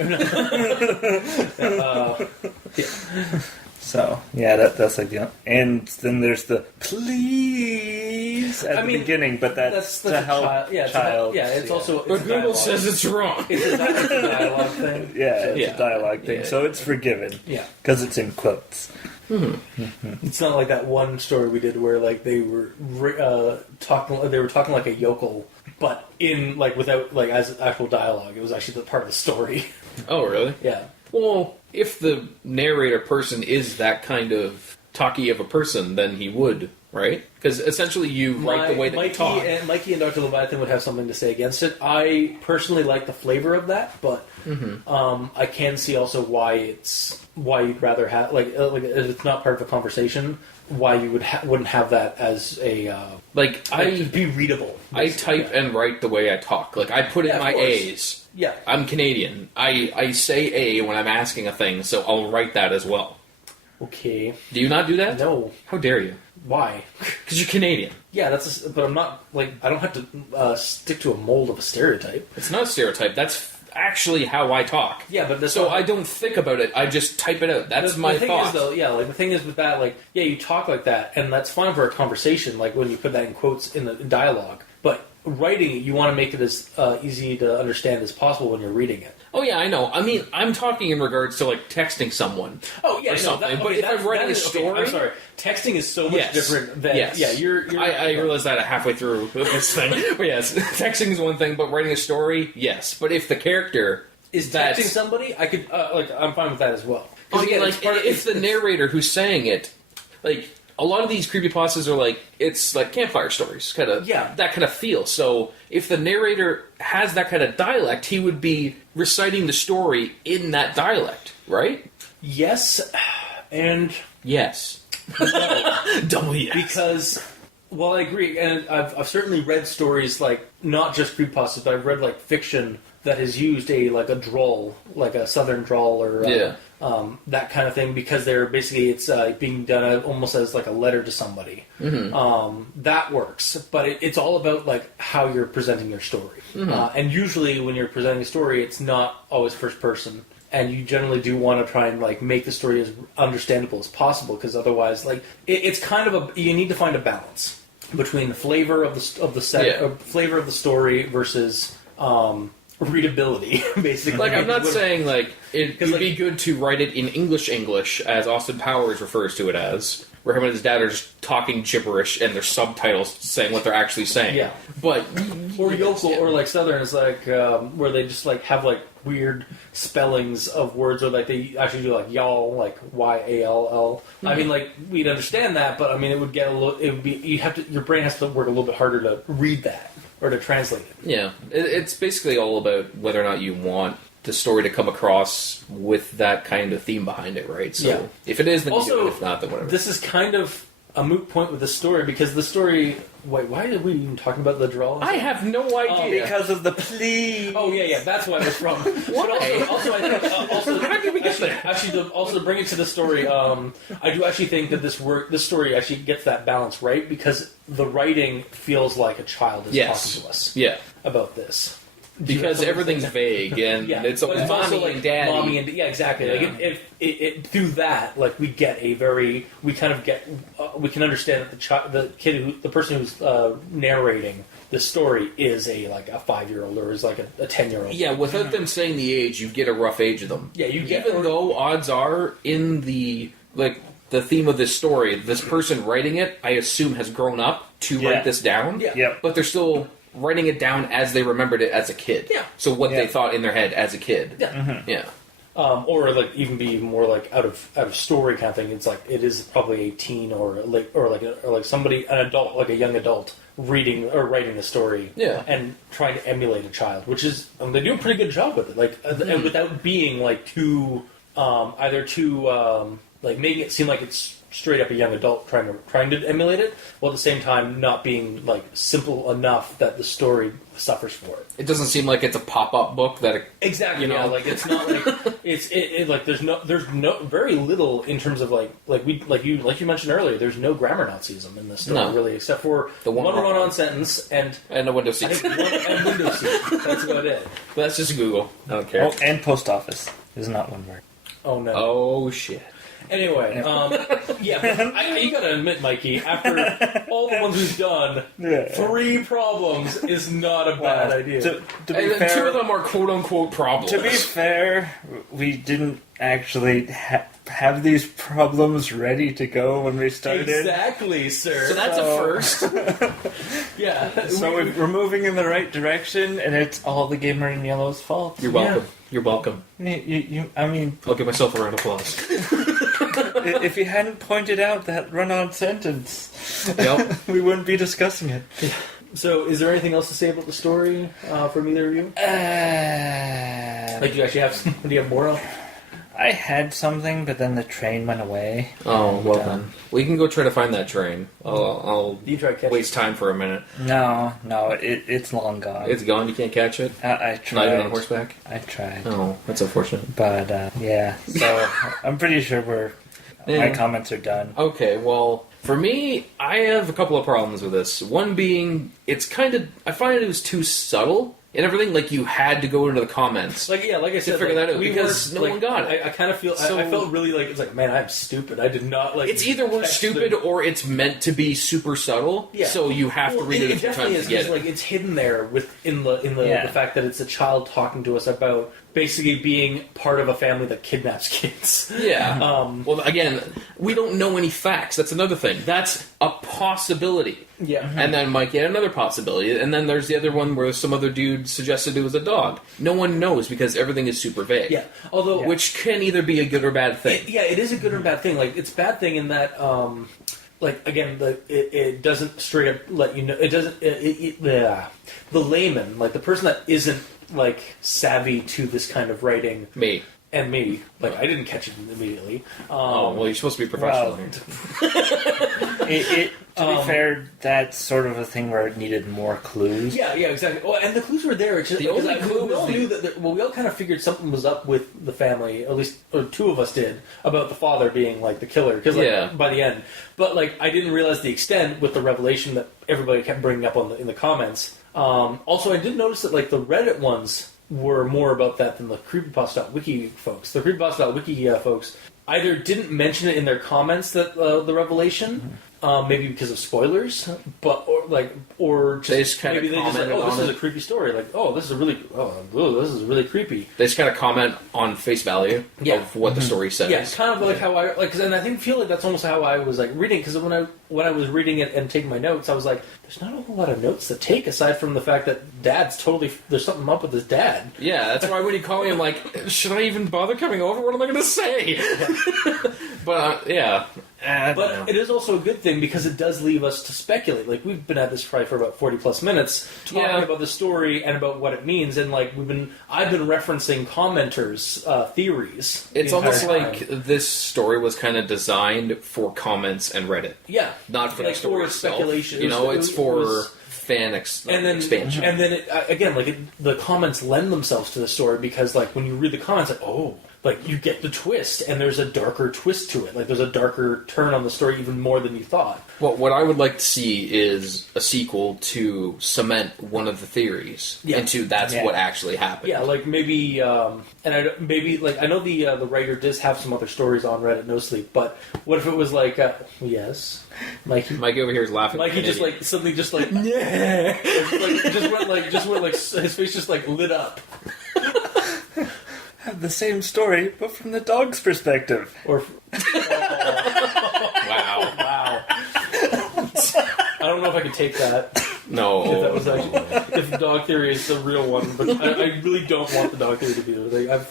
So yeah, that's like the. And then there's the please at the beginning, but that's to help child. It's also. But Google says it's wrong. It's a dialogue thing. Yeah, it's a dialogue thing, so it's forgiven. Yeah, because it's in quotes. It's not like that one story we did where like they were talking. They were talking like a yokel, but in like without like as actual dialogue. It was actually the part of the story. Oh, really? Yeah. Well, if the narrator person is that kind of talky of a person, then he would, right? Because essentially you write the way that you talk. Mikey and Dr. Leviathan would have something to say against it. I personally like the flavor of that, but I can see also why you'd rather have like if it's not part of a conversation, why you wouldn't have that as a it'd be readable. I type and write the way I talk. Like I put in my A's. Yeah, I'm Canadian. I say A when I'm asking a thing, so I'll write that as well. Okay. Do you not do that? No. How dare you? Why? Because you're Canadian. Yeah, but I'm not like I don't have to stick to a mold of a stereotype. It's not a stereotype. That's actually how I talk. Yeah, but I don't think about it. I just type it out. That's my thought. The thing is with that, like, yeah, you talk like that, and that's fine for a conversation, like when you put that in quotes in the dialogue. But writing it, you want to make it as easy to understand as possible when you're reading it. Oh yeah, I know. I mean, I'm talking in regards to like texting someone. Oh yeah, or something. But if I'm writing a story, I'm sorry. Texting is so much different than I realized that halfway through this thing. But yes, texting is one thing, but writing a story, yes. But if the character is texting somebody, I could I'm fine with that as well. If the narrator who's saying it, like. A lot of these creepypastas are like, it's like campfire stories, that kind of feel. So if the narrator has that kind of dialect, he would be reciting the story in that dialect, right? Yes, and... Yes. No. Double yes. Because, well, I agree, and I've certainly read stories, like, not just creepypastas, but I've read, like, fiction that has used a drawl, like a southern drawl, or... that kind of thing, because it's being done almost as like a letter to somebody. That works, but it's all about like how you're presenting your story. And usually when you're presenting a story, it's not always first person, and you generally do want to try and like make the story as understandable as possible, because otherwise, like it's kind of you need to find a balance between the flavor of the flavor of the story versus. Readability, basically. Like, I'm not saying, like, it'd be good to write it in English, as Austin Powers refers to it as, where him and his dad are just talking gibberish and there's subtitles saying what they're actually saying. Yeah. But... Or yokel, or, like, Southern is, like, where they just, like, have, like, weird spellings of words, or, like, they actually do, like, y'all, like, Y-A-L-L. I mean, like, we'd understand that, but, I mean, it would get a little... It would be... your brain has to work a little bit harder to read that. Or to translate it. Yeah. It's basically all about whether or not you want the story to come across with that kind of theme behind it, right? So if it is, then you do it. If not, then whatever. This is kind of a moot point with the story, because the story... Wait, why are we even talking about the draw? I have no idea. Because of the please. Oh, yeah, that's why it was from. Why? But also, I think... how did we get there? Actually, to bring it to the story, I do actually think that this story actually gets that balance right, because the writing feels like a child is talking to us about this. because everything's vague and it's but it's also mommy like and daddy. mommy and exactly. Yeah. Like it through that, like we get we kind of get we can understand that the person who's narrating the story is a 5-year-old or is like a 10-year-old. Yeah, without them saying the age, you get a rough age of them. Yeah, you get even though odds are in the theme of this story, this person writing it, I assume, has grown up to write this down. Yeah. Yep. But they're still writing it down as they remembered it as a kid. Yeah. So what they thought in their head as a kid. Yeah. Mm-hmm. Yeah. Or like even be more like out of story kind of thing. It's like it is probably a teen or somebody, an adult, like a young adult reading or writing the story. Yeah. And trying to emulate a child, which is they do a pretty good job with it. And without being like too making it seem like it's straight up a young adult trying to emulate it, while at the same time not being like simple enough that the story suffers for it. It doesn't seem like it's a pop-up book that Exactly. you know? Yeah, like it's not like it like there's no very little in terms of like you mentioned earlier. There's no grammar Nazism in this story really, except for the one run-on sentence and a window seat. I think and window seat. That's about it. But that's just Google. I don't care. Oh, and post office is not one word. Oh no. Oh shit. Anyway, you gotta admit, Mikey, after all the ones we've done, 3 problems is not a bad idea. To be And fair, 2 of them are quote-unquote problems. To be fair, we didn't actually have these problems ready to go when we started. Exactly, sir. So that's a first. Yeah. So we're moving in the right direction, and it's all the Gamer in Yellow's fault. You're welcome. You're welcome. I mean, I'll give myself a round of applause. if you hadn't pointed out that run-on sentence, Yep. we wouldn't be discussing it. So, is there anything else to say about the story from either of you? Like, you actually have do you have more? I had something, but then the train went away. Oh, well then. We can go try to find that train. I'll You try to catch waste time for a minute. No, it's long gone. It's gone, you can't catch it? I tried. Not even on horseback? I tried. Oh, that's unfortunate. But, yeah. So, I'm pretty sure my comments are done. Okay, well, for me, I have a couple of problems with this. One being, I find it was too subtle and everything. Like, you had to go into the comments. like I said, to figure that out, because no one got it. I kind of feel I felt really like it's like, man, I'm stupid. I did not like. It's either we're stupid or it's meant to be super subtle. Yeah. So you have to read it a few times to get it. Like it's hidden there in the fact that it's a child talking to us about basically being part of a family that kidnaps kids. Yeah. Well, again, we don't know any facts. That's another thing. That's a possibility. Yeah. And then might get another possibility. And then there's the other one where some other dude suggested it was a dog. No one knows because everything is super vague. Yeah. Although, which can either be a good or bad thing. It is a good or bad thing. Like, it's a bad thing in that, like, again, it doesn't straight up let you know. It doesn't. The layman, like the person that isn't like savvy to this kind of writing, Me. and me, like I didn't catch it immediately. Well, you're supposed to be professional here. To be fair, that's sort of a thing where it needed more clues. Yeah, exactly. Well, and the clues were there. It's just, The only clue we all was knew that. Well, we all kind of figured something was up with the family. At least, or 2 of us did, about the father being like the killer. Because by the end, but like I didn't realize the extent with the revelation that everybody kept bringing up in the comments. Also, I did notice that like the Reddit ones were more about that than the creepypasta.wiki folks. The creepypasta.wiki folks either didn't mention it in their comments that the revelation, maybe because of spoilers, or just They just maybe they just like, commented oh, this on is it. a creepy story. Like, this is really creepy. They just kind of comment on face value of what the story says. Yeah, it's kind of like how I like, and I feel like that's almost how I was like reading. Because when I was reading it and taking my notes, I was like, "There's not a whole lot of notes to take aside from the fact that Dad's there's something up with his dad." Yeah, that's why when you call me, I'm like, should I even bother coming over? What am I going to say? But But it is also a good thing because it does leave us to speculate. Like, we've been at this probably for about 40 plus minutes talking about the story and about what it means, and like I've been referencing commenters' theories. It's the almost entire like time. this story was kind of designed for comments and Reddit, not for like the story for itself. speculation. It's for fan expansion. And then the comments lend themselves to the story because, like, when you read the comments, like, like you get the twist, and there's a darker twist to it. Like there's a darker turn on the story, even more than you thought. Well, what I would like to see is a sequel to cement one of the theories into that's what actually happened. Yeah, like maybe, I know the writer does have some other stories on Reddit No Sleep, but what if it was like, yes, Mikey over here is laughing. Mikey just like suddenly just like yeah, just went like his face just like lit up. Have the same story, but from the dog's perspective. Or wow. I don't know if I could take that. No. If that was actually, if the dog theory is the real one, but I really don't want the dog theory to be there.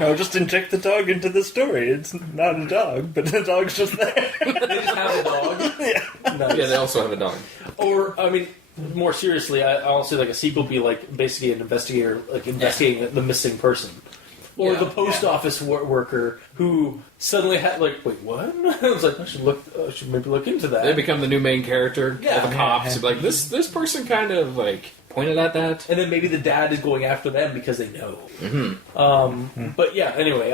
No, just inject the dog into the story. It's not a dog, but the dog's just there. They just have a dog. Yeah. Nice. Yeah, they also have a dog. Or, I mean, more seriously, I'll say like a sequel would be like basically an investigator like investigating the missing person. Or the post office worker who suddenly had like, wait, what? I was like, I should maybe look into that. They become the new main character. Yeah. All the cops are like, this person kind of like pointed at that. And then maybe the dad is going after them because they know. Mm-hmm. But yeah, anyway,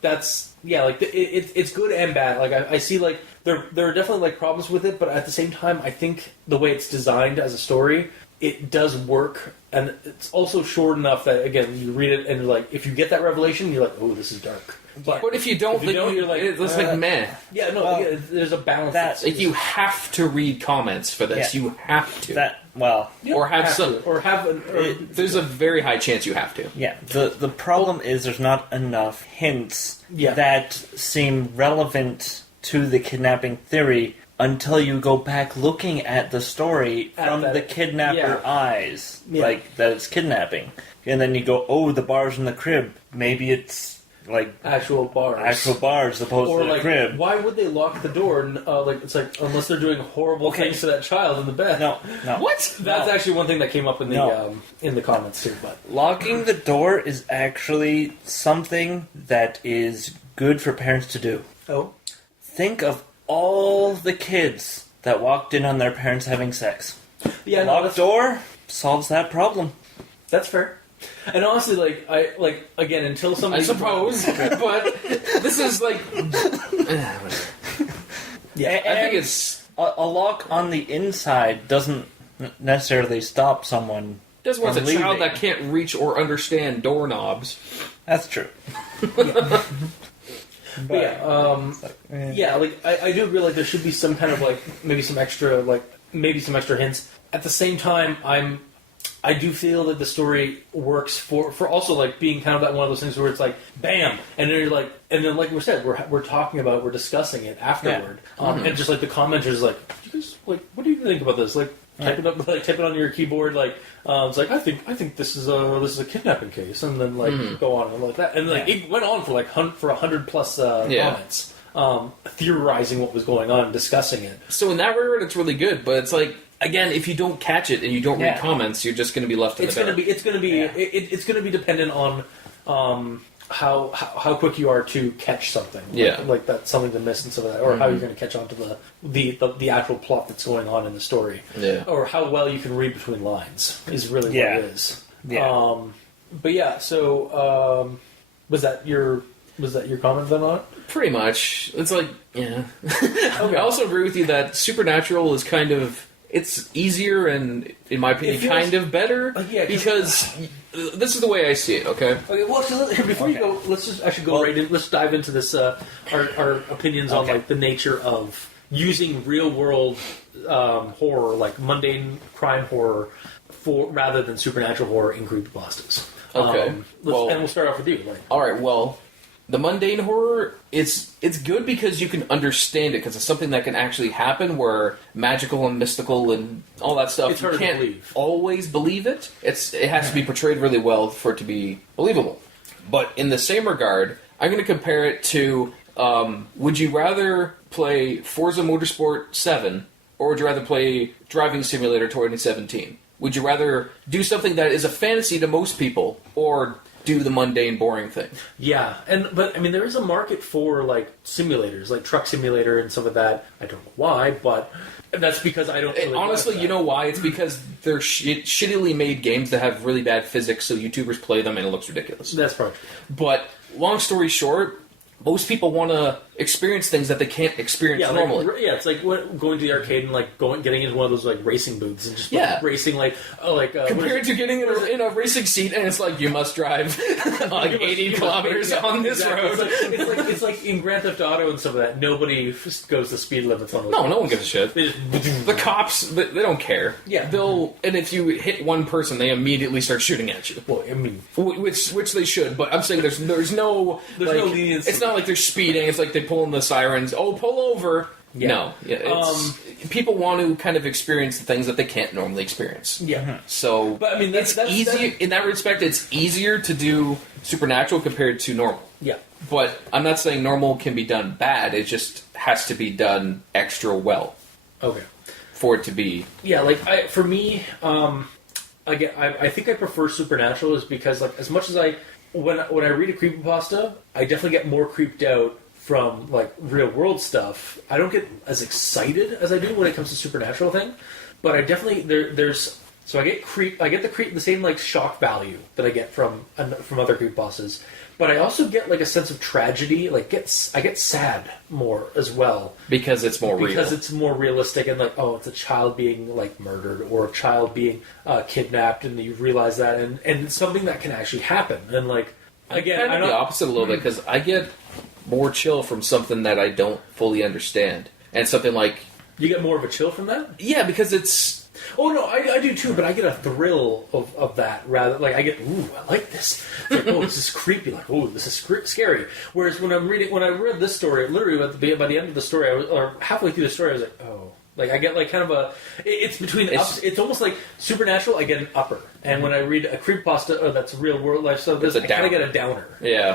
that's like it's good and bad. Like I see like there are definitely like problems with it, but at the same time, I think the way it's designed as a story, it does work. And it's also short enough that, again, you read it and you're like, if you get that revelation, you're like, oh, this is dark. But if you don't, you're like, it's like meh. Yeah, no, there's a balance. Like you have to read comments for this. You have to. Or have there's a very high chance you have to. Yeah. The problem is there's not enough hints that seem relevant to the kidnapping theory until you go back looking at the story from the kidnapper eyes, like that it's kidnapping. And then you go, oh, the bar's in the crib. Maybe it's like actual bars opposed to the crib. Why would they lock the door? And, it's like unless they're doing horrible things to that child in the bed. No. What? That's actually one thing that came up in the comments too. But locking the door is actually something that is good for parents to do. Oh, think of all the kids that walked in on their parents having sex. Yeah, locked door solves that problem. That's fair. And honestly, again, until somebody... I suppose, but this is like... Yeah, I think it's... A lock on the inside doesn't necessarily stop someone Just wants a child that can't reach or understand doorknobs. That's true. But I do agree. Like, there should be some kind of maybe some extra hints. At the same time, I do feel that the story works for also like being kind of that one of those things where it's like bam, and then you're like, and then like we said, we're discussing it afterward, and just like the commenters like, you guys what do you think about this? Like type it on your keyboard, it's like I think this is a kidnapping case, and then go on and like that, and it went on for 100 plus comments, theorizing what was going on, discussing it. So in that regard, it's really good, but it's like, again, if you don't catch it and you don't read comments, you're just going to be left in the dark. It's going to be dependent on how quick you are to catch something. Like that's something to miss and stuff like that, or how you're going to catch on to the actual plot that's going on in the story. Yeah. Or how well you can read between lines is really what it is. Yeah. But yeah, so was that your comment then on it? Pretty much. It's like, yeah. Okay. I also agree with you that Supernatural is kind of... It's easier and, in my opinion, kind of better. Because this is the way I see it, okay? Okay, well, so before you go, let's just actually go right in. Let's dive into this, our opinions on the nature of using real-world horror, like mundane crime horror, rather than supernatural horror in creepypastas. Okay. And we'll start off with you. All right, well... The mundane horror, it's good because you can understand it, because it's something that can actually happen, where magical and mystical and all that stuff, it's hard you can't to believe. Always believe it. It has to be portrayed really well for it to be believable. But in the same regard, I'm going to compare it to, would you rather play Forza Motorsport 7, or would you rather play Driving Simulator 2017? Would you rather do something that is a fantasy to most people, or do the mundane, boring thing. Yeah, but I mean, there is a market for like simulators, like Truck Simulator and some of that. I don't know why, but that's because I don't. Really Honestly, you know why? It's because they're shittily made games that have really bad physics, so YouTubers play them and it looks ridiculous. That's probably true. But long story short, most people want to experience things that they can't experience normally. It's like going to the arcade and like getting into one of those like racing booths and just racing compared to getting in a racing seat and it's like you must drive like 80 kilometers on this road. It's like in Grand Theft Auto and some of that. Nobody goes the speed limits on those. No one gives a shit. The cops, they don't care. Yeah, and if you hit one person, they immediately start shooting at you. Well, I mean, which they should, but I'm saying there's no leniency. It's not like they're speeding. It's like they pull in the sirens. Oh, pull over. Yeah. No. Yeah, people want to kind of experience the things that they can't normally experience. Yeah. So, but I mean, that's easier in that respect. It's easier to do supernatural compared to normal. Yeah. But I'm not saying normal can be done bad. It just has to be done extra well. Okay. For it to be. Yeah, for me, again, I think I prefer supernatural is because like as much as when I read a creepypasta, I definitely get more creeped out from like real world stuff. I don't get as excited as I do when it comes to supernatural thing, but I definitely there's so I get the same like shock value that I get from other creepypastas, but I also get like a sense of tragedy. Like I get sad more as well because it's more real. Because it's more realistic and like it's a child being like murdered or a child being kidnapped, and you realize that and it's something that can actually happen. And like again, I'm kind of the opposite a little bit because I get more chill from something that I don't fully understand, and something like you get more of a chill from that. Yeah, because it's. Oh no, I do too, but I get a thrill of that rather. Like I get, ooh, I like this. Like, oh, this is creepy. Like, oh, this is scary. Whereas when I read this story, literally by the end of the story, or halfway through the story, I was like, oh, like I get like kind of it's between ups. It's almost like supernatural. I get an upper, and when I read a creepypasta, that's real world life stuff. I kind of get a downer.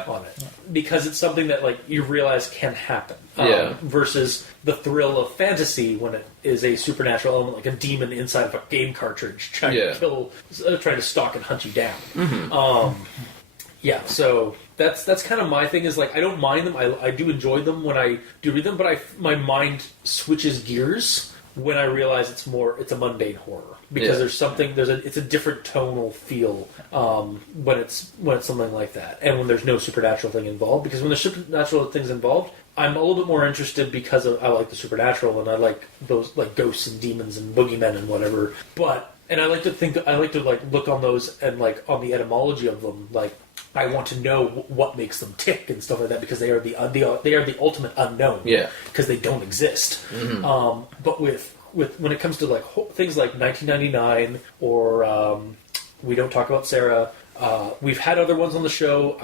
On it because it's something that like you realize can happen. Versus the thrill of fantasy when it is a supernatural element, like a demon inside of a game cartridge trying to kill, trying to stalk and hunt you down. Mm-hmm. So that's kind of my thing. Is like I don't mind them. I do enjoy them when I do read them, but my mind switches gears when I realize it's a mundane horror because there's something it's a different tonal feel when it's something like that, and when there's no supernatural thing involved. Because when there's supernatural things involved, I'm a little bit more interested because I like the supernatural and I like those like ghosts and demons and boogeymen and whatever. And I like to look on those and like on the etymology of them. Like I want to know what makes them tick and stuff like that because they are the ultimate unknown. Yeah, because they don't exist. Mm-hmm. But with when it comes to like things like 1999 or We Don't Talk About Sarah, we've had other ones on the show.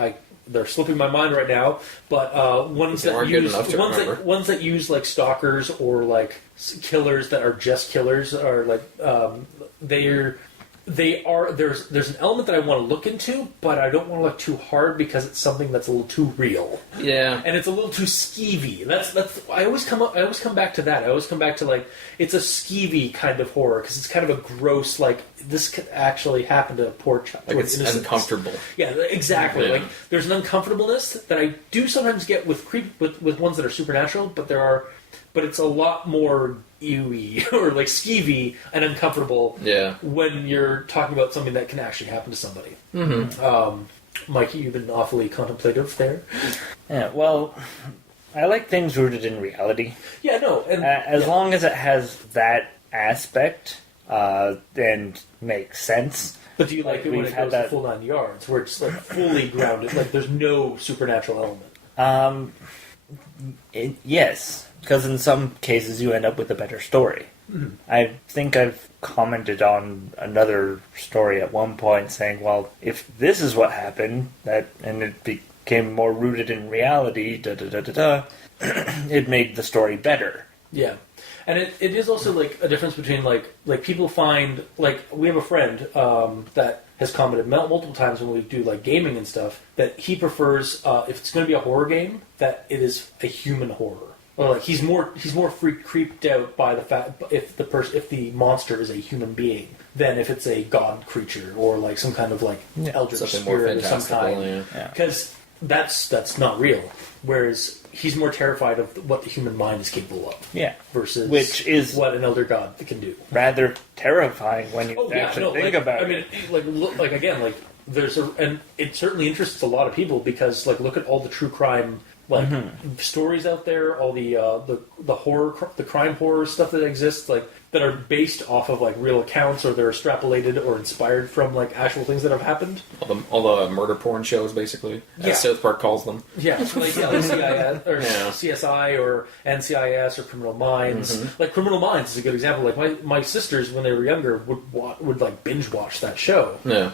They're slipping my mind right now, but ones that use like stalkers or like killers that are just killers are like there's an element that I want to look into, but I don't want to look too hard because it's something that's a little too real. Yeah, and it's a little too skeevy. That's I always come back to that. I always come back to like it's a skeevy kind of horror because it's kind of a gross like this could actually happen to a poor child. Like it's uncomfortable. Yeah, exactly. Yeah. Like there's an uncomfortableness that I do sometimes get with ones that are supernatural, but it's a lot more ewy or like skeevy and uncomfortable when you're talking about something that can actually happen to somebody. Mm-hmm. Mikey, you've been awfully contemplative there. Yeah, well, I like things rooted in reality. Yeah, no. And, as long as it has that aspect and makes sense. But do you like it when it goes the full 9 yards, where it's like fully grounded, like there's no supernatural element? Yes. Because in some cases you end up with a better story. Mm-hmm. I think I've commented on another story at one point saying, well, if this is what happened, and it became more rooted in reality, it made the story better. Yeah. And it is also like a difference between like people find, like we have a friend that has commented multiple times when we do like gaming and stuff, that he prefers, if it's going to be a horror game, that it is a human horror. or like he's more creeped out by the fact if the monster is a human being than if it's a god creature or like some kind of like eldritch spirit of some kind. Because that's not real. Whereas he's more terrified of what the human mind is capable of. Yeah. Versus which is what an elder god can do. Rather terrifying when you actually think about it. I mean, like again, like and it certainly interests a lot of people because like look at all the true crime stories out there, all the horror, the crime horror stuff that exists, like that are based off of like real accounts or they're extrapolated or inspired from like actual things that have happened. All the murder porn shows, basically, as South Park calls them. Yeah, like CIS or CSI or NCIS or Criminal Minds. Like Criminal Minds is a good example. Like my sisters, when they were younger, would like binge watch that show. Yeah.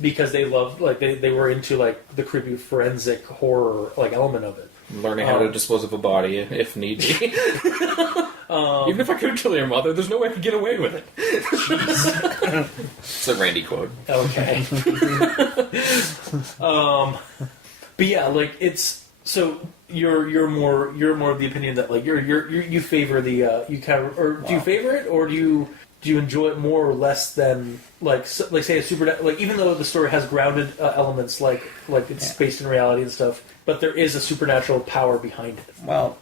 Because they loved, like, they were into, like, the creepy forensic horror, like, element of it. Learning how to dispose of a body, if need be. Even if I couldn't kill your mother, there's no way I could get away with it. Jeez. It's a Randy quote. Okay. But yeah, like, it's... So, you're more of the opinion that, like, you favor the, you kind of... Or do you favor it, or do you enjoy it more or less than like say a super, like even though the story has grounded elements like it's based in reality and stuff, but there is a supernatural power behind it. Well,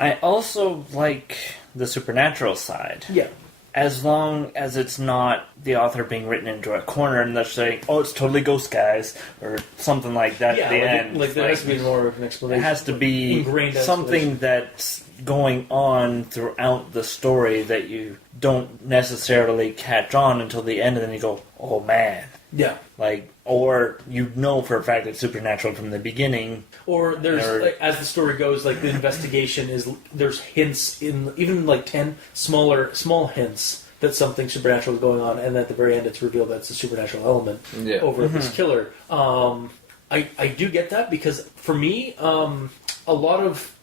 I also like the supernatural side. Yeah. As long as it's not the author being written into a corner and they're saying, "Oh, it's totally ghost guys" or something like that at the end. Like there has to be more of an explanation. It has to be something that's going on throughout the story that you don't necessarily catch on until the end, and then you go, "Oh man!" Yeah, like, or you know for a fact it's supernatural from the beginning. Or there's like, as the story goes, like the investigation is there's hints in even like 10 small hints that something supernatural is going on, and at the very end it's revealed that it's a supernatural element over this killer. I do get that because for me, a lot of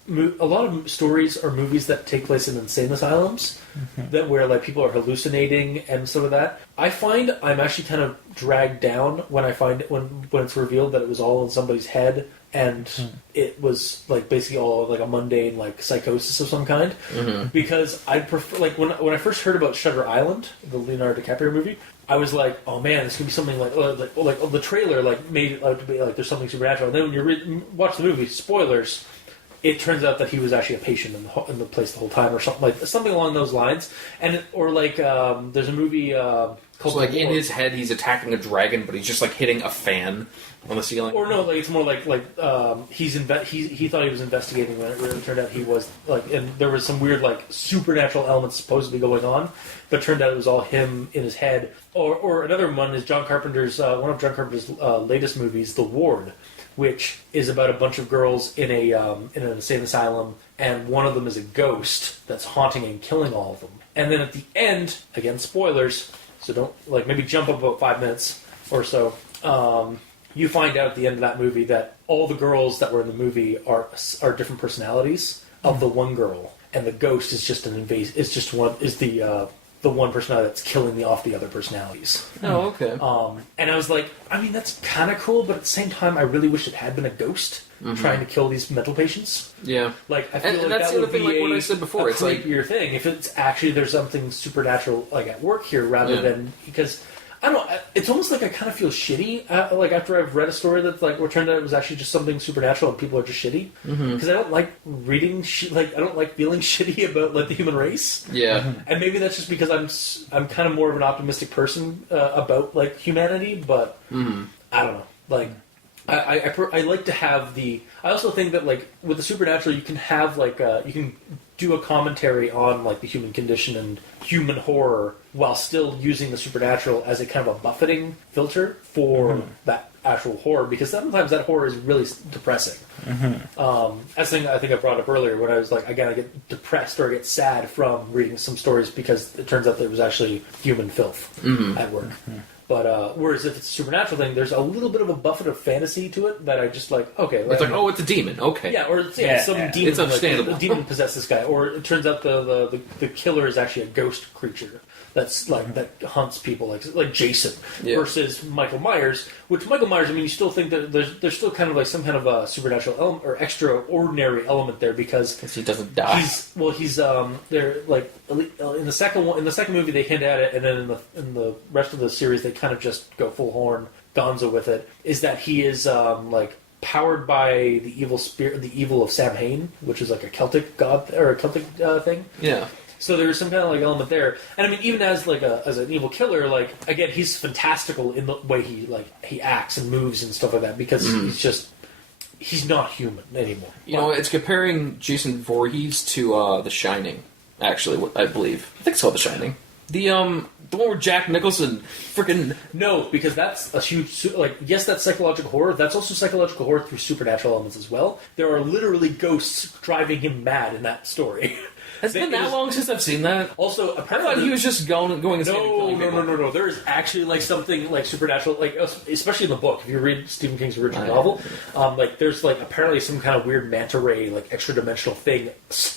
stories or movies that take place in insane asylums, that where like people are hallucinating and some of that, I find I'm actually kind of dragged down when I find when it's revealed that it was all in somebody's head and it was like basically all like a mundane like psychosis of some kind. Because I prefer, like when I first heard about Shutter Island, the Leonardo DiCaprio movie, I was like, oh man, this could be something like the trailer like made it out to be like there's something supernatural. And then when you watch the movie, spoilers, it turns out that he was actually a patient in the place the whole time, or something along those lines. And there's a movie called. So like in his head, he's attacking a dragon, but he's just like hitting a fan on the ceiling. Or no, like it's more like he thought he was investigating when it really turned out he was like, and there was some weird like supernatural elements supposedly going on, but turned out it was all him in his head. Or another one is one of John Carpenter's latest movies, The Ward, which is about a bunch of girls in an insane asylum, and one of them is a ghost that's haunting and killing all of them. And then at the end, again, spoilers, so don't, like, maybe jump up about 5 minutes or so, you find out at the end of that movie that all the girls that were in the movie are different personalities of the one girl, and the ghost is just the one personality that's killing off the other personalities. Oh, okay. And I was like, I mean, that's kind of cool, but at the same time, I really wish it had been a ghost trying to kill these mental patients. Yeah. Like, I feel like that's that would be like what I said before. It's like your thing. If it's actually there's something supernatural like at work here, rather than because. I don't know, it's almost like I kind of feel shitty, like after I've read a story that's like, well, turned out it was actually just something supernatural and people are just shitty. Because I don't like reading, I don't like feeling shitty about like the human race. Yeah. And maybe that's just because I'm kind of more of an optimistic person about like humanity, but I don't know. Like, I like to have the, I also think that like with the supernatural you can have like, you can do a commentary on like the human condition and human horror while still using the supernatural as a kind of a buffeting filter for that actual horror, because sometimes that horror is really depressing. That's the thing I think I brought up earlier when I was like, again, I get depressed or I get sad from reading some stories because it turns out that it was actually human filth at work. But whereas if it's a supernatural thing, there's a little bit of a buffet of fantasy to it that I just like. Okay, It's like, oh, it's a demon. Okay. yeah, or some demon. It's understandable. Like, a demon possessed this guy, or it turns out the killer is actually a ghost creature that's like that hunts people, like Jason versus Michael Myers. Which Michael Myers, I mean, you still think that there's still kind of like some kind of a supernatural element or extraordinary element there because he doesn't die. He's they're like in the second movie they hint at it, and then in the rest of the series they kind of just go full horn gonzo with it. Is that he is like powered by the evil spirit, the evil of Samhain, which is like a Celtic god or a Celtic thing. Yeah. So there's some kind of like element there, and I mean, even as an evil killer, like again, he's fantastical in the way he acts and moves and stuff like that because he's not human anymore. You know, it's comparing Jason Voorhees to The Shining. Actually, I believe I think it's called The Shining. The one where Jack Nicholson freaking no, because that's a huge yes, that's psychological horror. That's also psychological horror through supernatural elements as well. There are literally ghosts driving him mad in that story. Has it been that long since I've seen that? Also, apparently, I thought he was just going and killing people. No. There is actually like something like supernatural, like especially in the book. If you read Stephen King's original novel, like there's like apparently some kind of weird manta ray, like extra dimensional thing,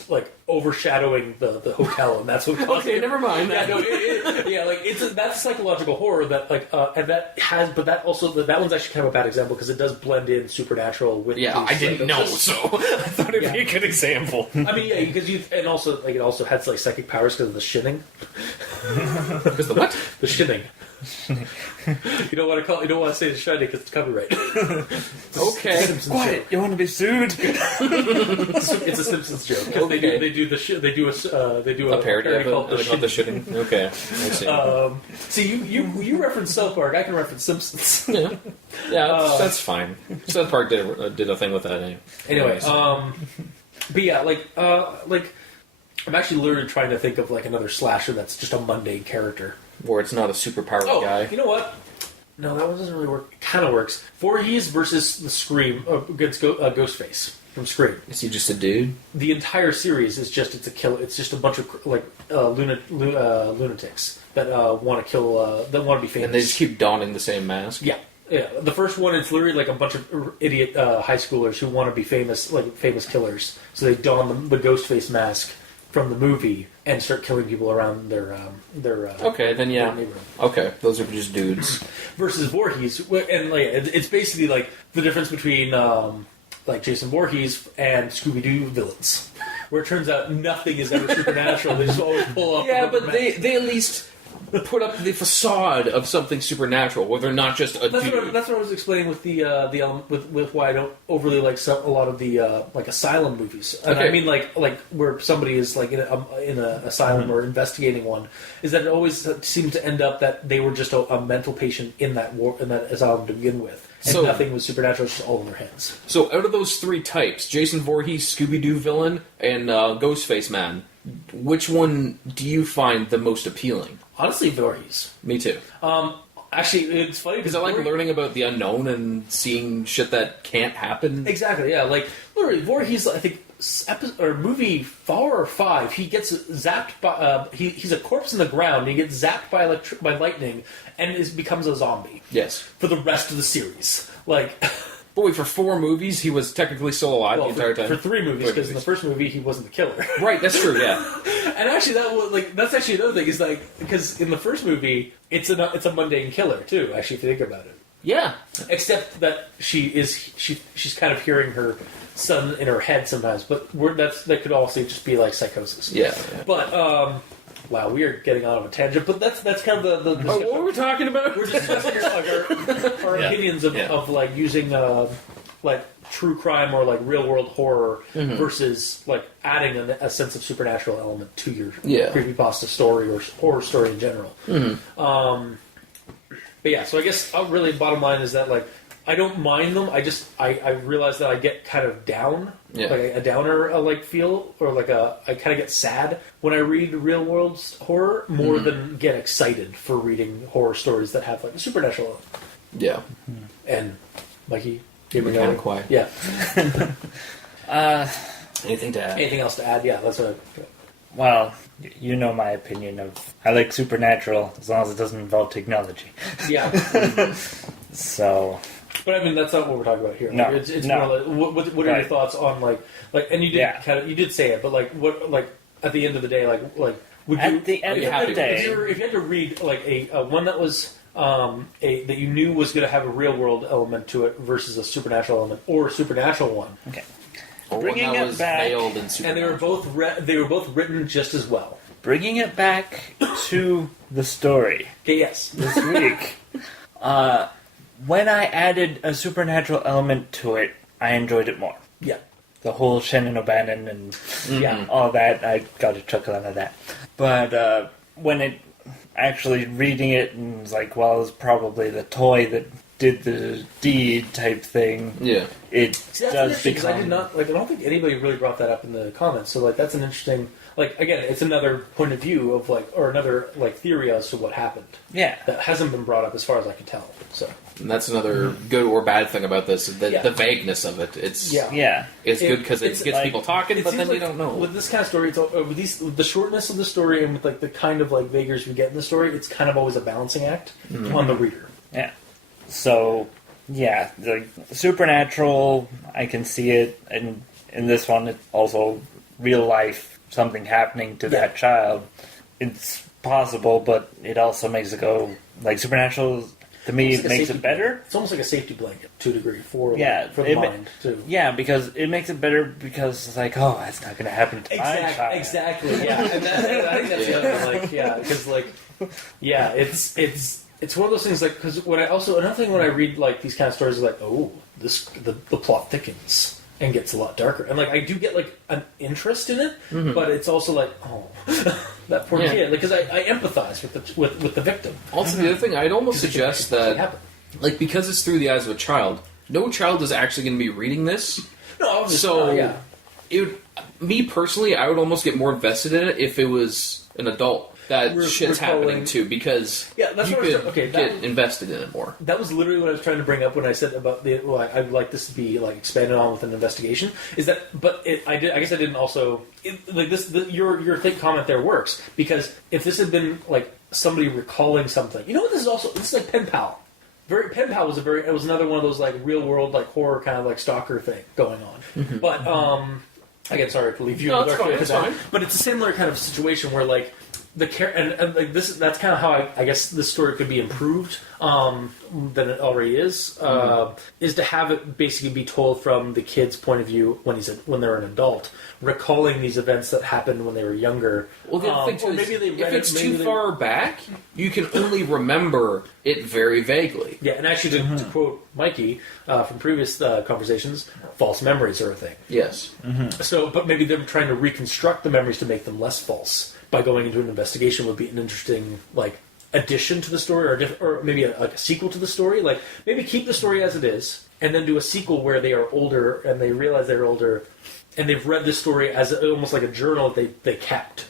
like overshadowing the hotel, and that's what. Okay, never mind. Yeah, no, that's psychological horror that like, and that has, but that also that one's actually kind of a bad example because it does blend in supernatural with. Yeah, I didn't know, so I thought it'd be a good example. I mean, yeah, because and also like it also has like psychic powers because of the shinning. Because the what? The shinning. You don't want to say the shining because it's copyright. Okay, quiet. You want to be sued? It's a Simpsons joke because okay. they do a parody called the shitting. Okay, I see. See, you reference South Park. I can reference Simpsons. Yeah, that's fine. South Park did a thing with that. Anyway, but yeah, like I'm actually literally trying to think of like another slasher that's just a mundane character. Where it's not a superpowered guy. You know what? No, that one doesn't really work. It kind of works. Voorhees versus the Scream against Ghostface from Scream. Is he just a dude? The entire series is just it's just a bunch of like lunatics that want to kill that want to be famous. And they just keep donning the same mask. Yeah. The first one, it's literally like a bunch of idiot high schoolers who want to be famous, like famous killers. So they don the Ghostface mask from the movie and start killing people around their okay, then yeah. neighborhood. Okay, those are just dudes. Versus Voorhees, and like it's basically like the difference between like Jason Voorhees and Scooby-Doo villains, where it turns out nothing is ever supernatural. They just always pull up. Yeah, but they at least put up the facade of something supernatural, where they're not just a dude. That's what I was explaining with the with why I don't overly like a lot of the like asylum movies. And I mean like where somebody is like in a asylum or investigating one, is that it always seems to end up that they were just a mental patient in that asylum to begin with. And nothing was supernatural, it's just all in their heads. So out of those three types, Jason Voorhees, Scooby-Doo villain, and Ghostface Man, which one do you find the most appealing? Honestly, Voorhees. Me too. Actually, it's funny because I like learning about the unknown and seeing shit that can't happen. Exactly, yeah. Like, literally, Voorhees, I think, movie 4 or 5, he gets zapped by... he's a corpse in the ground, and he gets zapped by lightning, and becomes a zombie. Yes. For the rest of the series. Like... But wait, for 4 movies, he was technically still alive the entire time? For 3 movies, because in the first movie, he wasn't the killer. Right, that's true, yeah. And actually, that's actually another thing, is like, because in the first movie, it's a mundane killer, too, actually, if you think about it. Yeah. Except that she's kind of hearing her son in her head sometimes, but that could also just be like psychosis. Yeah. But, wow, we are getting out of a tangent, but that's kind of the what were we talking about? We're discussing our opinions of like using like true crime or like real world horror versus like adding a sense of supernatural element to your creepypasta story or horror story in general. But yeah, so I guess really bottom line is that like I don't mind them. I realize that I get kind of down, like a downer like feel, or like I kind of get sad when I read real world horror more than get excited for reading horror stories that have like a supernatural element. Yeah. And Mikey, kind of quiet. Yeah. Anything to add? Anything else to add? Yeah, that's what. Well, you know my opinion of I like supernatural as long as it doesn't involve technology. Yeah. So, But I mean, that's not what we're talking about here. No, Like, it's no. more like, what are your Right. thoughts on like, and you did Yeah. you did say it, but like, what, like, at the end of the day, like, would you, at the end you of happy the with if day, you had to read like a one that was that you knew was going to have a real world element to it versus a supernatural element, or a supernatural one, okay, Or Bringing one that it was back- veiled in and they were both written just as well. bringing it back to the story Okay, yes, this week. When I added a supernatural element to it, I enjoyed it more. yeah, The whole Shannon O'Bannon and yeah. all that, I got a chuckle out of that. But when it actually reading it and was like, well, it was probably the toy that did the deed type thing. Yeah. It See, that's does interesting because I become. did not like. I don't think anybody really brought that up in the comments. So like, that's an interesting. Like again, it's another point of view of like, or another like theory as to what happened Yeah. that hasn't been brought up as far as I can tell. So And that's another good or bad thing about this, Yeah. the vagueness of it. It's Yeah. it's good because it it's gets like- people talking, it but seems then you like don't know. with this kind of story. It's with the shortness of the story and with like the kind of like vagaries we get in the story. It's kind of always a balancing act on the reader. Yeah. So, yeah, the supernatural, I can see it, and in this one, it's also real life, something happening to that child. It's possible, but it also makes it go, like, supernatural, to me, It's it like a makes safety it better. It's almost like a safety blanket to a degree for Yeah, for the it ma- mind too. Yeah, because it makes it better because it's like, oh, that's not going to happen to my child. Exactly. Yeah, and I think that's the other one. Like, yeah, because like, yeah, it's one of those things like because when I also another thing when I read like these kind of stories is like, oh, the plot thickens and gets a lot darker, and like I do get like an interest in it, but it's also like, oh, that poor Yeah. kid, because I empathize with the victim. Also, the other thing, I'd almost suggest It that, happened. like, because it's through the eyes of a child, no child is actually going to be reading this. No, obviously, So, yeah. it would, me personally, I would almost get more invested in it if it was an adult that shit's recalling- happening to, because Yeah, that's you what I was could trying- okay, that get was- invested in it more. That was literally what I was trying to bring up when I said about the. Well, I'd like this to be like expanded on with an investigation. Is that? But I guess I didn't also like this. Your comment there works because if this had been like somebody recalling something, you know what? This is like pen pal. Pen pal was it was another one of those like real world like horror kind of like stalker thing going on. But again, sorry to leave you No, in the it's dark fine, with it's that. fine. But it's a similar kind of situation where like the and like that's kind of how I guess this story could be improved than it already is to have it basically be told from the kid's point of view when they're an adult, recalling these events that happened when they were younger. Well, the other thing or too maybe is, they if read it's it, maybe too they- far back, you can only remember it very vaguely. Yeah, and actually to quote Mikey from previous conversations, false memories are a thing. Yes. So, but maybe them trying to reconstruct the memories to make them less false by going into an investigation would be an interesting, like, addition to the story, or maybe a sequel to the story. Like, maybe keep the story as it is, and then do a sequel where they are older and they realize they're older, and they've read this story as almost like a journal that they kept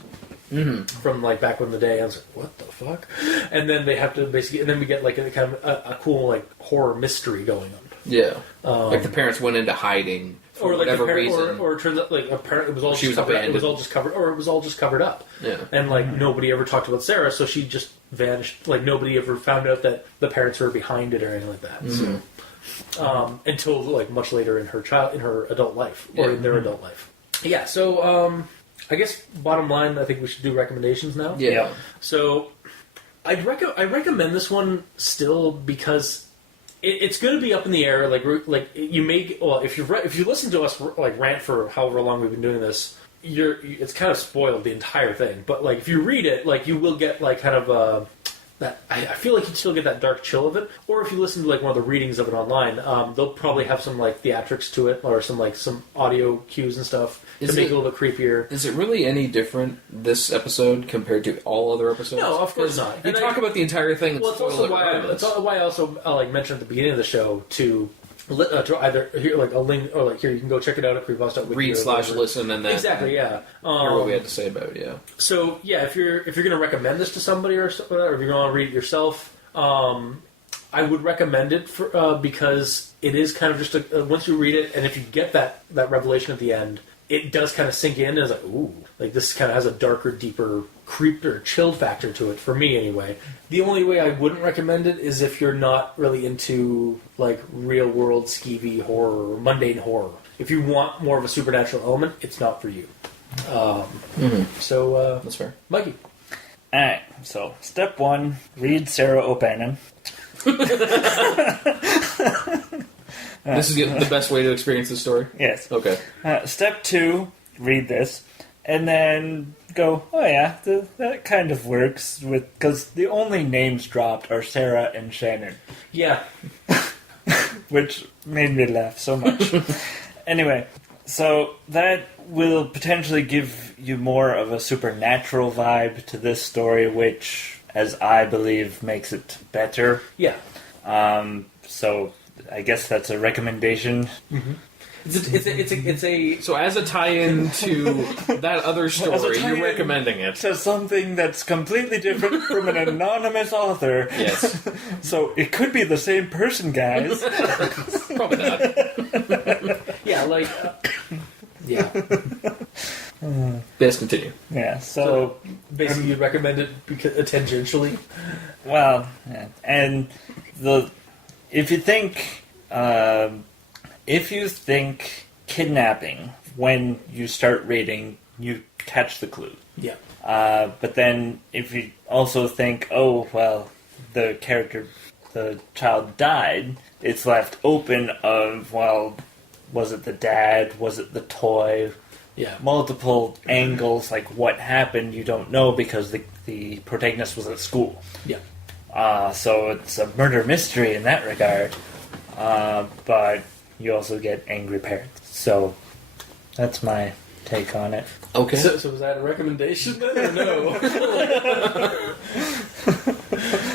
from like back in the day. I was like, what the fuck? And then they have to basically, and then we get like a kind of a cool like horror mystery going on. Yeah. Like the parents went into hiding for Or like whatever the reason. or it turns out like apparently it was all She just was covered up. It abandoned. was all just covered, or it was all just covered up. Yeah. And like nobody ever talked about Sarah, so she just vanished. Like nobody ever found out that the parents were behind it or anything like that. So until like much later in her adult life or in their adult life. Yeah. So I guess bottom line, I think we should do recommendations now. Yeah. Yeah. So I recommend this one still because it's going to be up in the air. Like you may if you listen to us like rant for however long we've been doing this, it's kind of spoiled the entire thing. But like if you read it, like you will get like kind of that I feel like you'd still get that dark chill of it. Or if you listen to like one of the readings of it online, they'll probably have some like theatrics to it or some audio cues and stuff to make it a little bit creepier. Is it really any different this episode compared to all other episodes? No, of course not. You And talk about the entire thing. And Well, it's spoil also it why regardless. I also like mentioned at the beginning of the show to either here like a link or like here you can go check it out at creepypasta.wikia. Read/listen and then Exactly, yeah. hear what we had to say about it. Yeah. So yeah, if you're going to recommend this to somebody or if you're going to read it yourself, I would recommend it for because it is kind of just once you read it and if you get that revelation at the end, it does kind of sink in as like, ooh, like this kind of has a darker, deeper creep or chill factor to it, for me anyway. The only way I wouldn't recommend it is if you're not really into like real world skeevy horror or mundane horror. If you want more of a supernatural element, it's not for you. So That's fair. Mikey. Alright, so step 1, read Sarah O'Bannon. This is the best way to experience the story? Yes. Okay. Step 2, read this. And then go, oh yeah, that kind of works with, because the only names dropped are Sarah and Shannon. Yeah. Which made me laugh so much. Anyway, so that will potentially give you more of a supernatural vibe to this story, which, as I believe, makes it better. Yeah. So I guess that's a recommendation. Mm-hmm. It's a So as a tie-in to that other story, you're recommending it. To something that's completely different from an anonymous author. Yes. So it could be the same person, guys. Probably not. yeah, like yeah. Let's continue. Yeah, so Basically, you'd recommend it because tangentially. well, yeah. And if you think kidnapping when you start reading, you catch the clue. Yeah. But then if you also think, oh well, the child died, it's left open of, well, was it the dad? Was it the toy? Yeah. Multiple angles, like what happened, you don't know because the protagonist was at school. Yeah. So it's a murder mystery in that regard. But you also get angry parents. So that's my take on it. Okay. So was that a recommendation then, or no?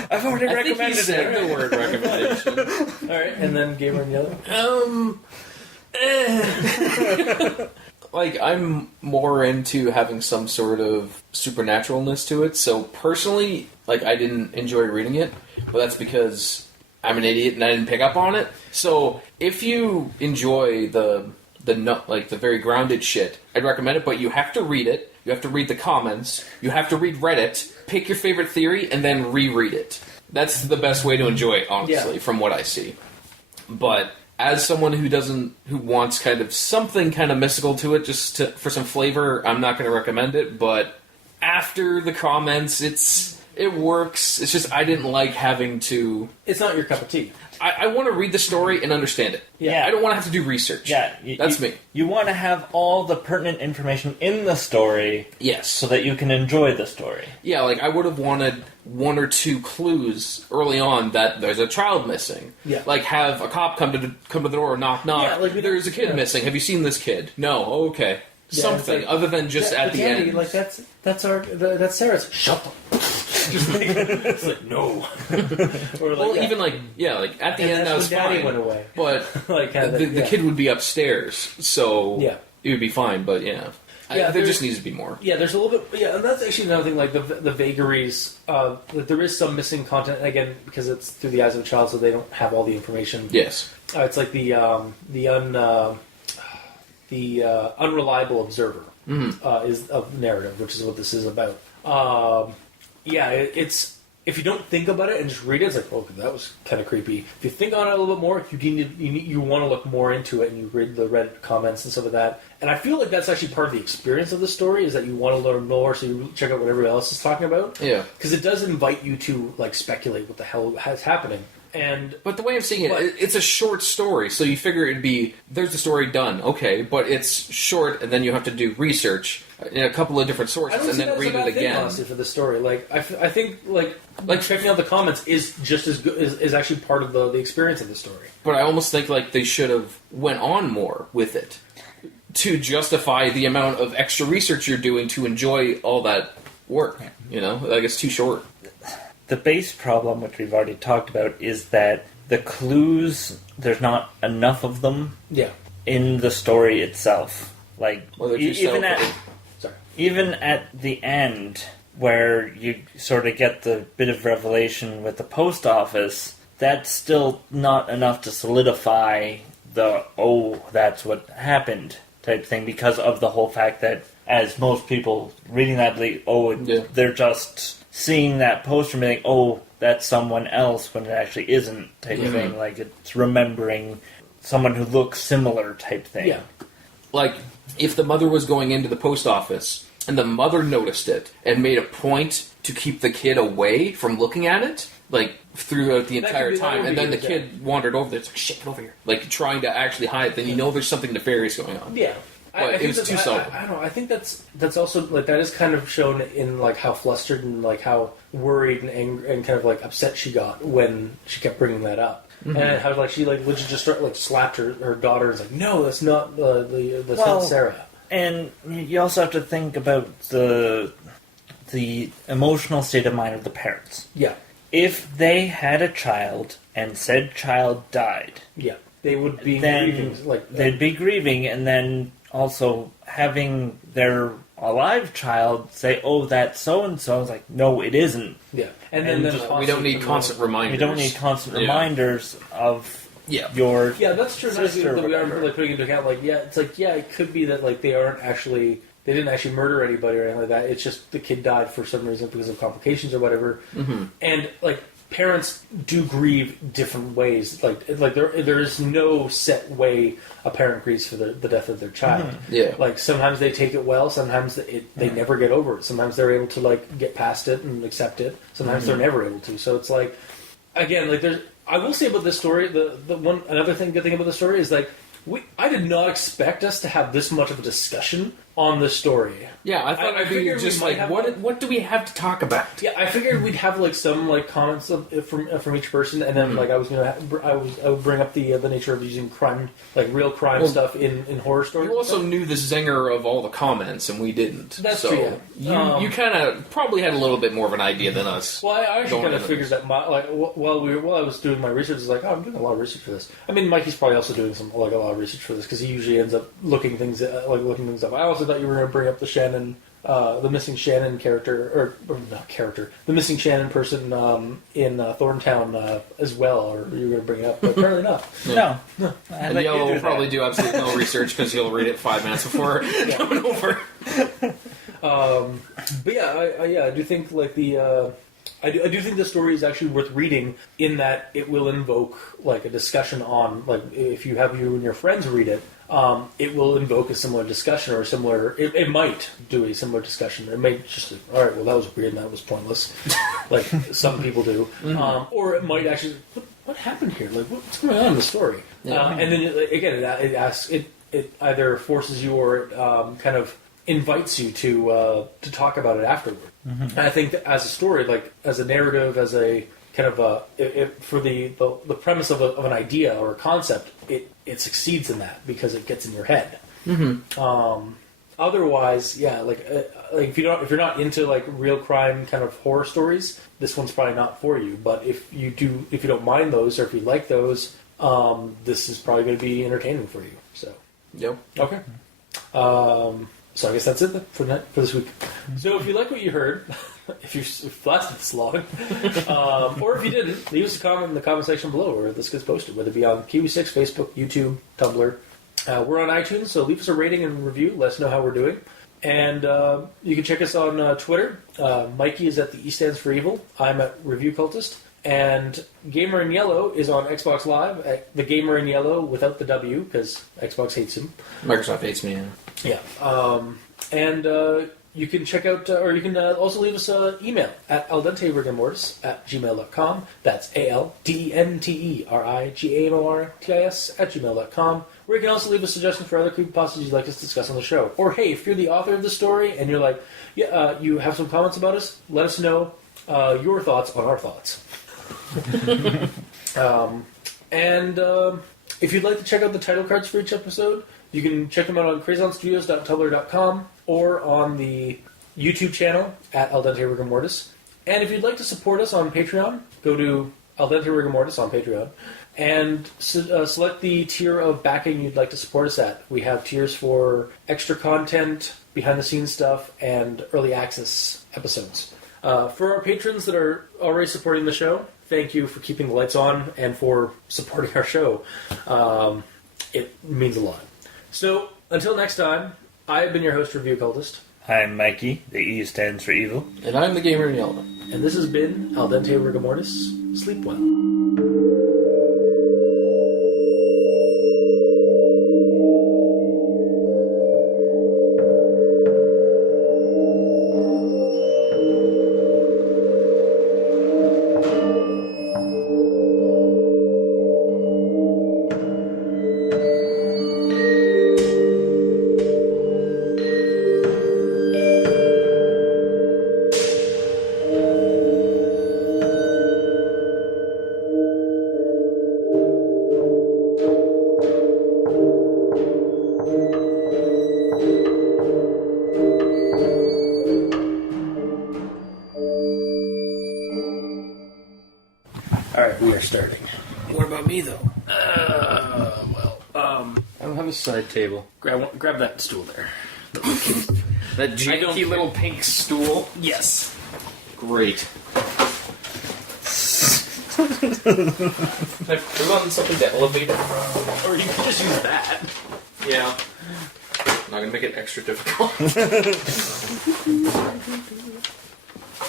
I've already I think you recommended said it. the word recommendation. All right, and then Gamer and Yellow. Like, I'm more into having some sort of supernaturalness to it, so personally, like, I didn't enjoy reading it, but that's because I'm an idiot and I didn't pick up on it. So, if you enjoy the very grounded shit, I'd recommend it, but you have to read it, you have to read the comments, you have to read Reddit, pick your favorite theory, and then reread it. That's the best way to enjoy it, honestly, from what I see. But as someone who wants kind of something kind of mystical to it, for some flavor, I'm not going to recommend it. But after the comments, it works. It's just I didn't like having to. It's not your cup of tea. I want to read the story and understand it. Yeah. I don't want to have to do research. Yeah, that's me. You want to have all the pertinent information in the story, Yes, so that you can enjoy the story. Yeah, like I would have wanted one or two clues early on that there's a child missing. Yeah. Like have a cop come to the door, knock. Yeah, like there's a kid missing. Have you seen this kid? No. Oh, okay. Yeah, Something like, other than just at the Andy, end. like that's that's Sarah's. Shut up. Just like, it's like no. Or like, Even like at the and end that was when Daddy fine. went away. But like the kid would be upstairs, so Yeah. it would be fine. But yeah, there just needs to be more. Yeah, there's a little bit. Yeah, and that's actually another thing. Like the vagaries. That there is some missing content again because it's through the eyes of a child, so they don't have all the information. Yes. It's like the unreliable observer is of narrative, which is what this is about. It's if you don't think about it and just read it, it's like, okay, that was kind of creepy. If you think on it a little bit more, you want to look more into it, and you read the Reddit comments and stuff like that. And I feel like that's actually part of the experience of the story is that you want to learn more, so you check out what everybody else is talking about. Yeah, because it does invite you to like speculate what the hell is happening. But the way I'm seeing it's a short story, so you figure it'd be, there's the story done, okay, but it's short, and then you have to do research in a couple of different sources, and then read it again. Honestly, for the story, like I think like checking out the comments is just as good, is actually part of the experience of the story. But I almost think like they should have went on more with it to justify the amount of extra research you're doing to enjoy all that work. You know, like it's too short. The base problem, which we've already talked about, is that the clues, there's not enough of them in the story itself. Like, even at the end, where you sort of get the bit of revelation with the post office, that's still not enough to solidify that's what happened. type thing because of the whole fact that, as most people reading that, they're just seeing that poster and being, oh, that's someone else when it actually isn't type thing. Like, it's remembering someone who looks similar type thing. Yeah. Like, if the mother was going into the post office and the mother noticed it and made a point to keep the kid away from looking at it, like, throughout the entire time, and then the kid wandered over there, it's like, shit, get over here. Like, trying to actually hide it, then you know there's something nefarious going on. Yeah. But it was too subtle. I don't know. I think that's also, like, that is kind of shown in, like, how flustered and, like, how worried and angry and kind of, like, upset she got when she kept bringing that up. Mm-hmm. And how, like, she, like, legit just slapped her daughter and was like, no, that's not that's not Sarah. And you also have to think about the emotional state of mind of the parents. Yeah. If they had a child and said child died, yeah, they would be grieving. They'd be grieving, and then also having their alive child say, "Oh, that's so and so." It's like, no, it isn't. Yeah, and then we don't need constant reminders. We don't need constant reminders of your that's true. sister. That we aren't like putting into account. Like, it's like it could be that like they didn't actually murder anybody or anything like that. It's just the kid died for some reason because of complications or whatever. Mm-hmm. And like parents do grieve different ways. Like there is no set way a parent grieves for the death of their child. Mm-hmm. Yeah. Like sometimes they take it well. Sometimes they never get over it. Sometimes they're able to like get past it and accept it. Sometimes they're never able to. So it's like, again, like I will say about this story, another good thing about the story is like I did not expect us to have this much of a discussion on this story. Yeah, I thought I'd be just like, what do we have to talk about? Yeah, I figured we'd have like some like comments from each person, and then like I would bring up the nature of using crime, like real crime stuff in horror stories. You also knew the zinger of all the comments, and we didn't. That's true. Yeah. You kind of probably had a little bit more of an idea than us. Well, I actually kind of figured that while I was doing my research, I was like, I'm doing a lot of research for this. I mean, Mikey's probably also doing a lot of research for this because he usually ends up looking things up. I also thought you were going to bring up the missing Shannon character, or not character, the missing Shannon person in Thorntown as well, or you were going to bring it up, but apparently not. No. And Yellow will probably do absolutely no research because he'll read it 5 minutes before coming over. But I do think like I do think the story is actually worth reading in that it will invoke like a discussion on, like, if you have you and your friends read it, it will invoke a similar discussion or a similar. It might do a similar discussion. It may just all right. Well, that was weird and that was pointless, like some people do. Mm-hmm. Or it might actually what happened here? Like what's going on in the story? Yeah. And then it asks it either forces you or it kind of invites you to talk about it afterward. Mm-hmm. And I think that as a story, like as a narrative, as a kind of for the premise of an idea or a concept, it succeeds in that because it gets in your head. Mm-hmm. Otherwise, like if you're not into like real crime kind of horror stories, this one's probably not for you. But if you don't mind those, or if you like those, this is probably going to be entertaining for you. So, yep. Okay. So I guess that's it for this week. So if you like what you heard, if you lasted this long, or if you didn't, leave us a comment in the comment section below where this gets posted, whether it be on Kiwi6, Facebook, YouTube, Tumblr. We're on iTunes, so leave us a rating and review. Let us know how we're doing. And you can check us on Twitter. Mikey is at the E Stands for Evil. I'm at Review Cultist. And Gamer in Yellow is on Xbox Live. The Gamer in Yellow without the W, because Xbox hates him. Microsoft hates me, yeah. And you can check out, or you can also leave us an email at aldenterigamortis@gmail.com. That's ALDENTERIGAMORTIS@gmail.com. Where you can also leave a suggestion for other creepypastas you'd like us to discuss on the show. Or hey, if you're the author of the story and you're like, you have some comments about us, let us know your thoughts on our thoughts. And if you'd like to check out the title cards for each episode, you can check them out on crazonstudios.tumblr.com or on the YouTube channel at Al Dente Rigor Mortis. And if you'd like to support us on Patreon, go to Al Dente Rigor Mortis on Patreon and select the tier of backing you'd like to support us at. We have tiers for extra content, behind-the-scenes stuff, and early access episodes. For our patrons that are already supporting the show, thank you for keeping the lights on and for supporting our show. It means a lot. So, Until next time, I have been your host, Review Cultist. I'm Mikey. The E stands for evil. And I'm the gamer in yellow. And this has been Al Dente Rigor Mortis. Sleep well. Alright, we are starting. What about me, though? I don't have a side table. Grab that stool there. That janky little pink stool? Yes. Great. Can I put on something to elevate it from? Or you can just use that. Yeah. I'm not gonna make it extra difficult.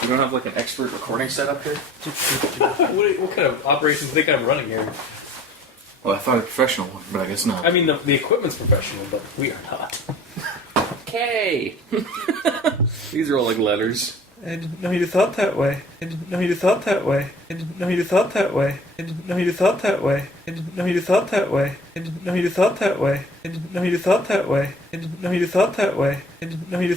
You don't have like an expert recording setup here? What kind of operations do you think I'm running here? Well, I thought a professional one, but I guess not. I mean, the equipment's professional, but we are not. Okay. These are all like letters. I didn't know you thought that way. I didn't know you thought that way. I didn't know you thought that way. I didn't know you thought that way. I didn't know you thought that way. I didn't know you thought that way. I didn't know you thought that way. I didn't know you thought that way. I didn't know you